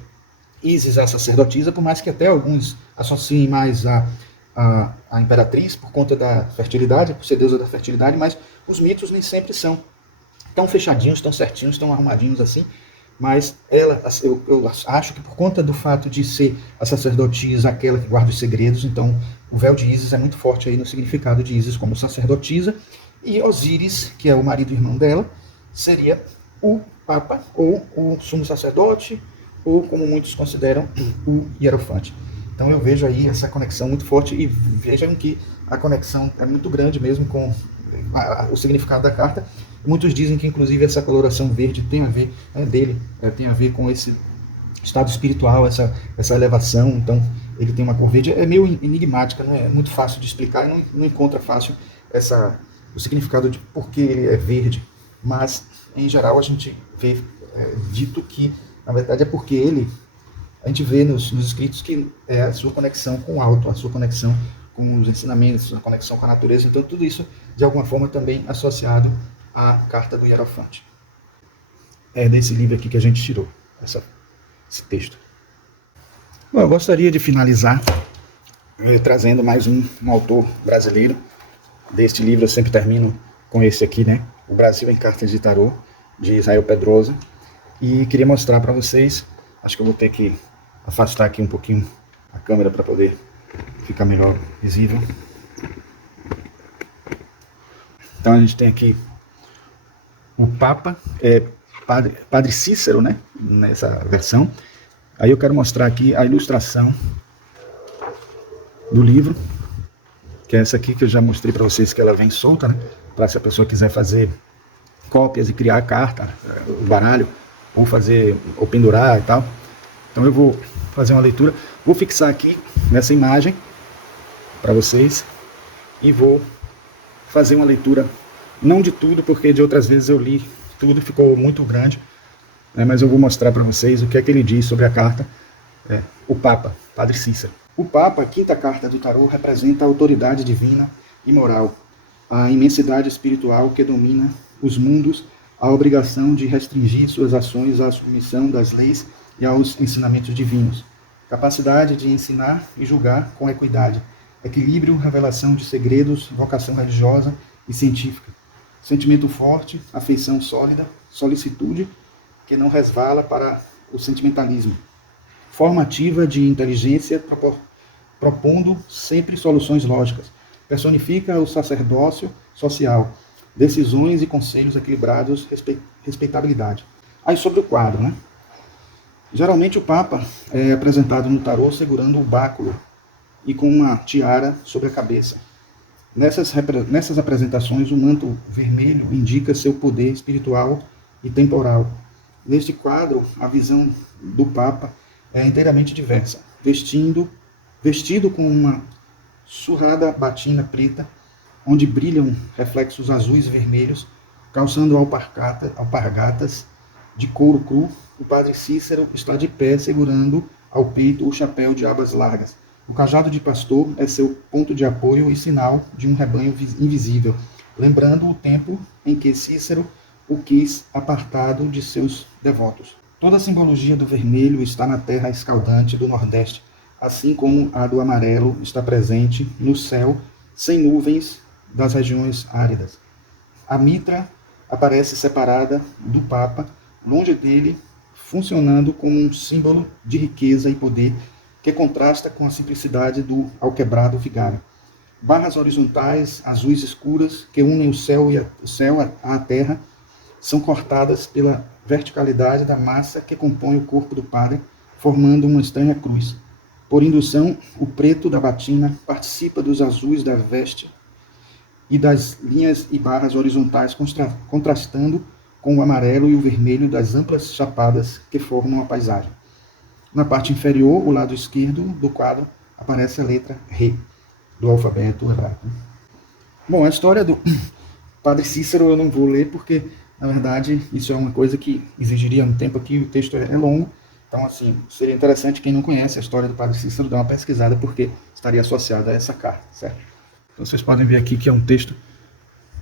Ísis à sacerdotisa, por mais que até alguns associem mais a imperatriz, por conta da fertilidade, por ser deusa da fertilidade, mas os mitos nem sempre são tão fechadinhos, tão certinhos, tão arrumadinhos assim. Mas eu acho que por conta do fato de ser a sacerdotisa aquela que guarda os segredos, então o véu de Ísis é muito forte aí no significado de Ísis como sacerdotisa, e Osíris, que é o marido e irmão dela, seria o Papa, ou o sumo sacerdote, ou como muitos consideram, o Hierofante. Então eu vejo aí essa conexão muito forte e vejam que a conexão é muito grande mesmo com o significado da carta. Muitos dizem que inclusive essa coloração verde tem a ver, tem a ver com esse estado espiritual, essa elevação. Então ele tem uma cor verde, é meio enigmática, não é muito fácil de explicar, não encontra fácil o significado de por que ele é verde, mas em geral a gente vê dito que na verdade é porque a gente vê nos escritos que é a sua conexão com o alto, a sua conexão com os ensinamentos, a conexão com a natureza. Então tudo isso de alguma forma também associado à carta do Hierofante. É desse livro aqui que a gente tirou esse texto. Bom, eu gostaria de finalizar trazendo mais um autor brasileiro. Deste livro eu sempre termino com esse aqui, né? O Brasil em Cartas de Tarô, de Israel Pedrosa. E queria mostrar para vocês, acho que eu vou ter que afastar aqui um pouquinho a câmera para poder ficar melhor visível. Então a gente tem aqui o Papa, Padre Cícero, né? Nessa versão. Aí eu quero mostrar aqui a ilustração do livro, que é essa aqui que eu já mostrei para vocês, que ela vem solta, né? Para se a pessoa quiser fazer cópias e criar a carta, o baralho, ou pendurar e tal. Então eu vou fazer uma leitura, vou fixar aqui nessa imagem para vocês e vou fazer uma leitura, não de tudo, porque de outras vezes eu li tudo, ficou muito grande, né, mas eu vou mostrar para vocês o que é que ele diz sobre a carta, o Papa, Padre Cícero. O Papa, a quinta carta do tarô, representa a autoridade divina e moral, a imensidade espiritual que domina os mundos, a obrigação de restringir suas ações à submissão das leis e aos ensinamentos divinos, capacidade de ensinar e julgar com equidade, equilíbrio, revelação de segredos, vocação religiosa e científica, sentimento forte, afeição sólida, solicitude que não resvala para o sentimentalismo, forma ativa de inteligência propondo sempre soluções lógicas, personifica o sacerdócio social, decisões e conselhos equilibrados, respeitabilidade. Aí sobre o quadro, né? Geralmente o Papa é apresentado no tarô segurando o báculo e com uma tiara sobre a cabeça. Nessas apresentações, o manto vermelho indica seu poder espiritual e temporal. Neste quadro, a visão do Papa é inteiramente diversa, vestido com uma surrada batina preta, onde brilham reflexos azuis e vermelhos, calçando alpargatas de couro cru, o padre Cícero está de pé segurando ao peito o chapéu de abas largas. O cajado de pastor é seu ponto de apoio e sinal de um rebanho invisível, lembrando o tempo em que Cícero o quis apartado de seus devotos. Toda a simbologia do vermelho está na terra escaldante do Nordeste, assim como a do amarelo está presente no céu sem nuvens das regiões áridas. A mitra aparece separada do Papa, longe dele, funcionando como um símbolo de riqueza e poder que contrasta com a simplicidade do alquebrado vigário. Barras horizontais, azuis escuras, que unem o céu à terra, são cortadas pela verticalidade da massa que compõe o corpo do padre, formando uma estranha cruz. Por indução, o preto da batina participa dos azuis da veste e das linhas e barras horizontais, contrastando com o amarelo e o vermelho das amplas chapadas que formam a paisagem. Na parte inferior, o lado esquerdo do quadro, aparece a letra Re do alfabeto hebraico. Bom, a história do Padre Cícero eu não vou ler porque, na verdade, isso é uma coisa que exigiria um tempo aqui, o texto é longo. Então, assim, seria interessante quem não conhece a história do Padre Cícero dar uma pesquisada porque estaria associada a essa carta, certo? Então, vocês podem ver aqui que é um texto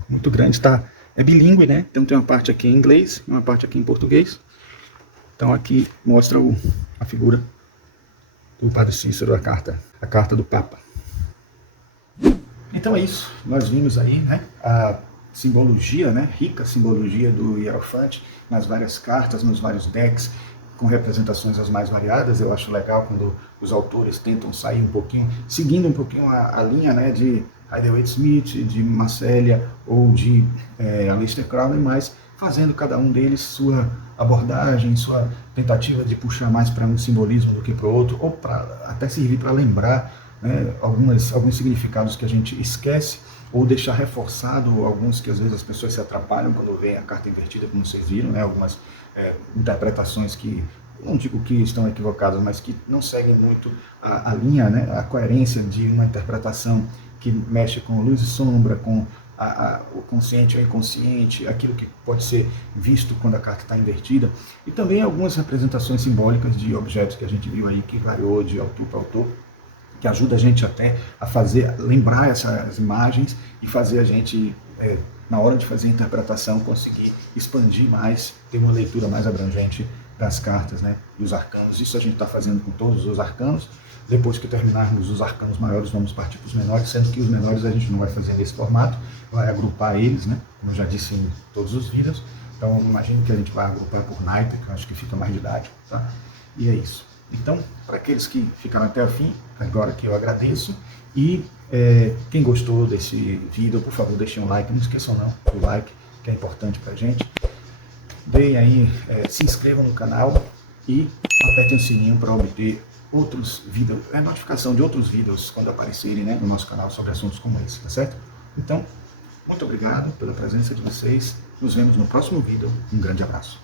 muito grande, tá? É bilíngue, né? Então tem uma parte aqui em inglês e uma parte aqui em português. Então aqui mostra a figura do Padre Cícero, a carta do Papa. Então é isso, nós vimos aí, né, a simbologia, né, rica simbologia do Hierofante, nas várias cartas, nos vários decks, com representações as mais variadas. Eu acho legal quando os autores tentam sair um pouquinho, seguindo um pouquinho a linha, né, de Rider-Waite-Smith, de Massélia ou de Aleister Crowley, mas fazendo cada um deles sua abordagem, sua tentativa de puxar mais para um simbolismo do que para o outro, ou para até servir para lembrar, né, alguns significados que a gente esquece, ou deixar reforçado alguns que às vezes as pessoas se atrapalham quando veem a carta invertida, como vocês viram, né, algumas interpretações que, não digo que estão equivocadas, mas que não seguem muito a linha, né, a coerência de uma interpretação que mexe com luz e sombra, com o consciente ou inconsciente, aquilo que pode ser visto quando a carta está invertida, e também algumas representações simbólicas de objetos que a gente viu aí, que variou de autor para autor, que ajuda a gente até a lembrar essas imagens e fazer a gente, na hora de fazer a interpretação, conseguir expandir mais, ter uma leitura mais abrangente das cartas, né, dos arcanos. Isso a gente está fazendo com todos os arcanos. Depois que terminarmos os arcanos maiores, vamos partir para os menores, sendo que os menores a gente não vai fazer nesse formato, vai agrupar eles, né, como eu já disse em todos os vídeos. Então, imagino que a gente vai agrupar por naipe, que eu acho que fica mais didático, tá? E é isso. Então, para aqueles que ficaram até o fim, agora que eu agradeço, e quem gostou desse vídeo, por favor, deixem um like, não esqueçam não, o like, que é importante para a gente. Deem aí, se inscrevam no canal e apertem o sininho para obter outros vídeos, notificação de outros vídeos quando aparecerem, né, no nosso canal sobre assuntos como esse, tá certo? Então, muito obrigado pela presença de vocês, nos vemos no próximo vídeo, um grande abraço.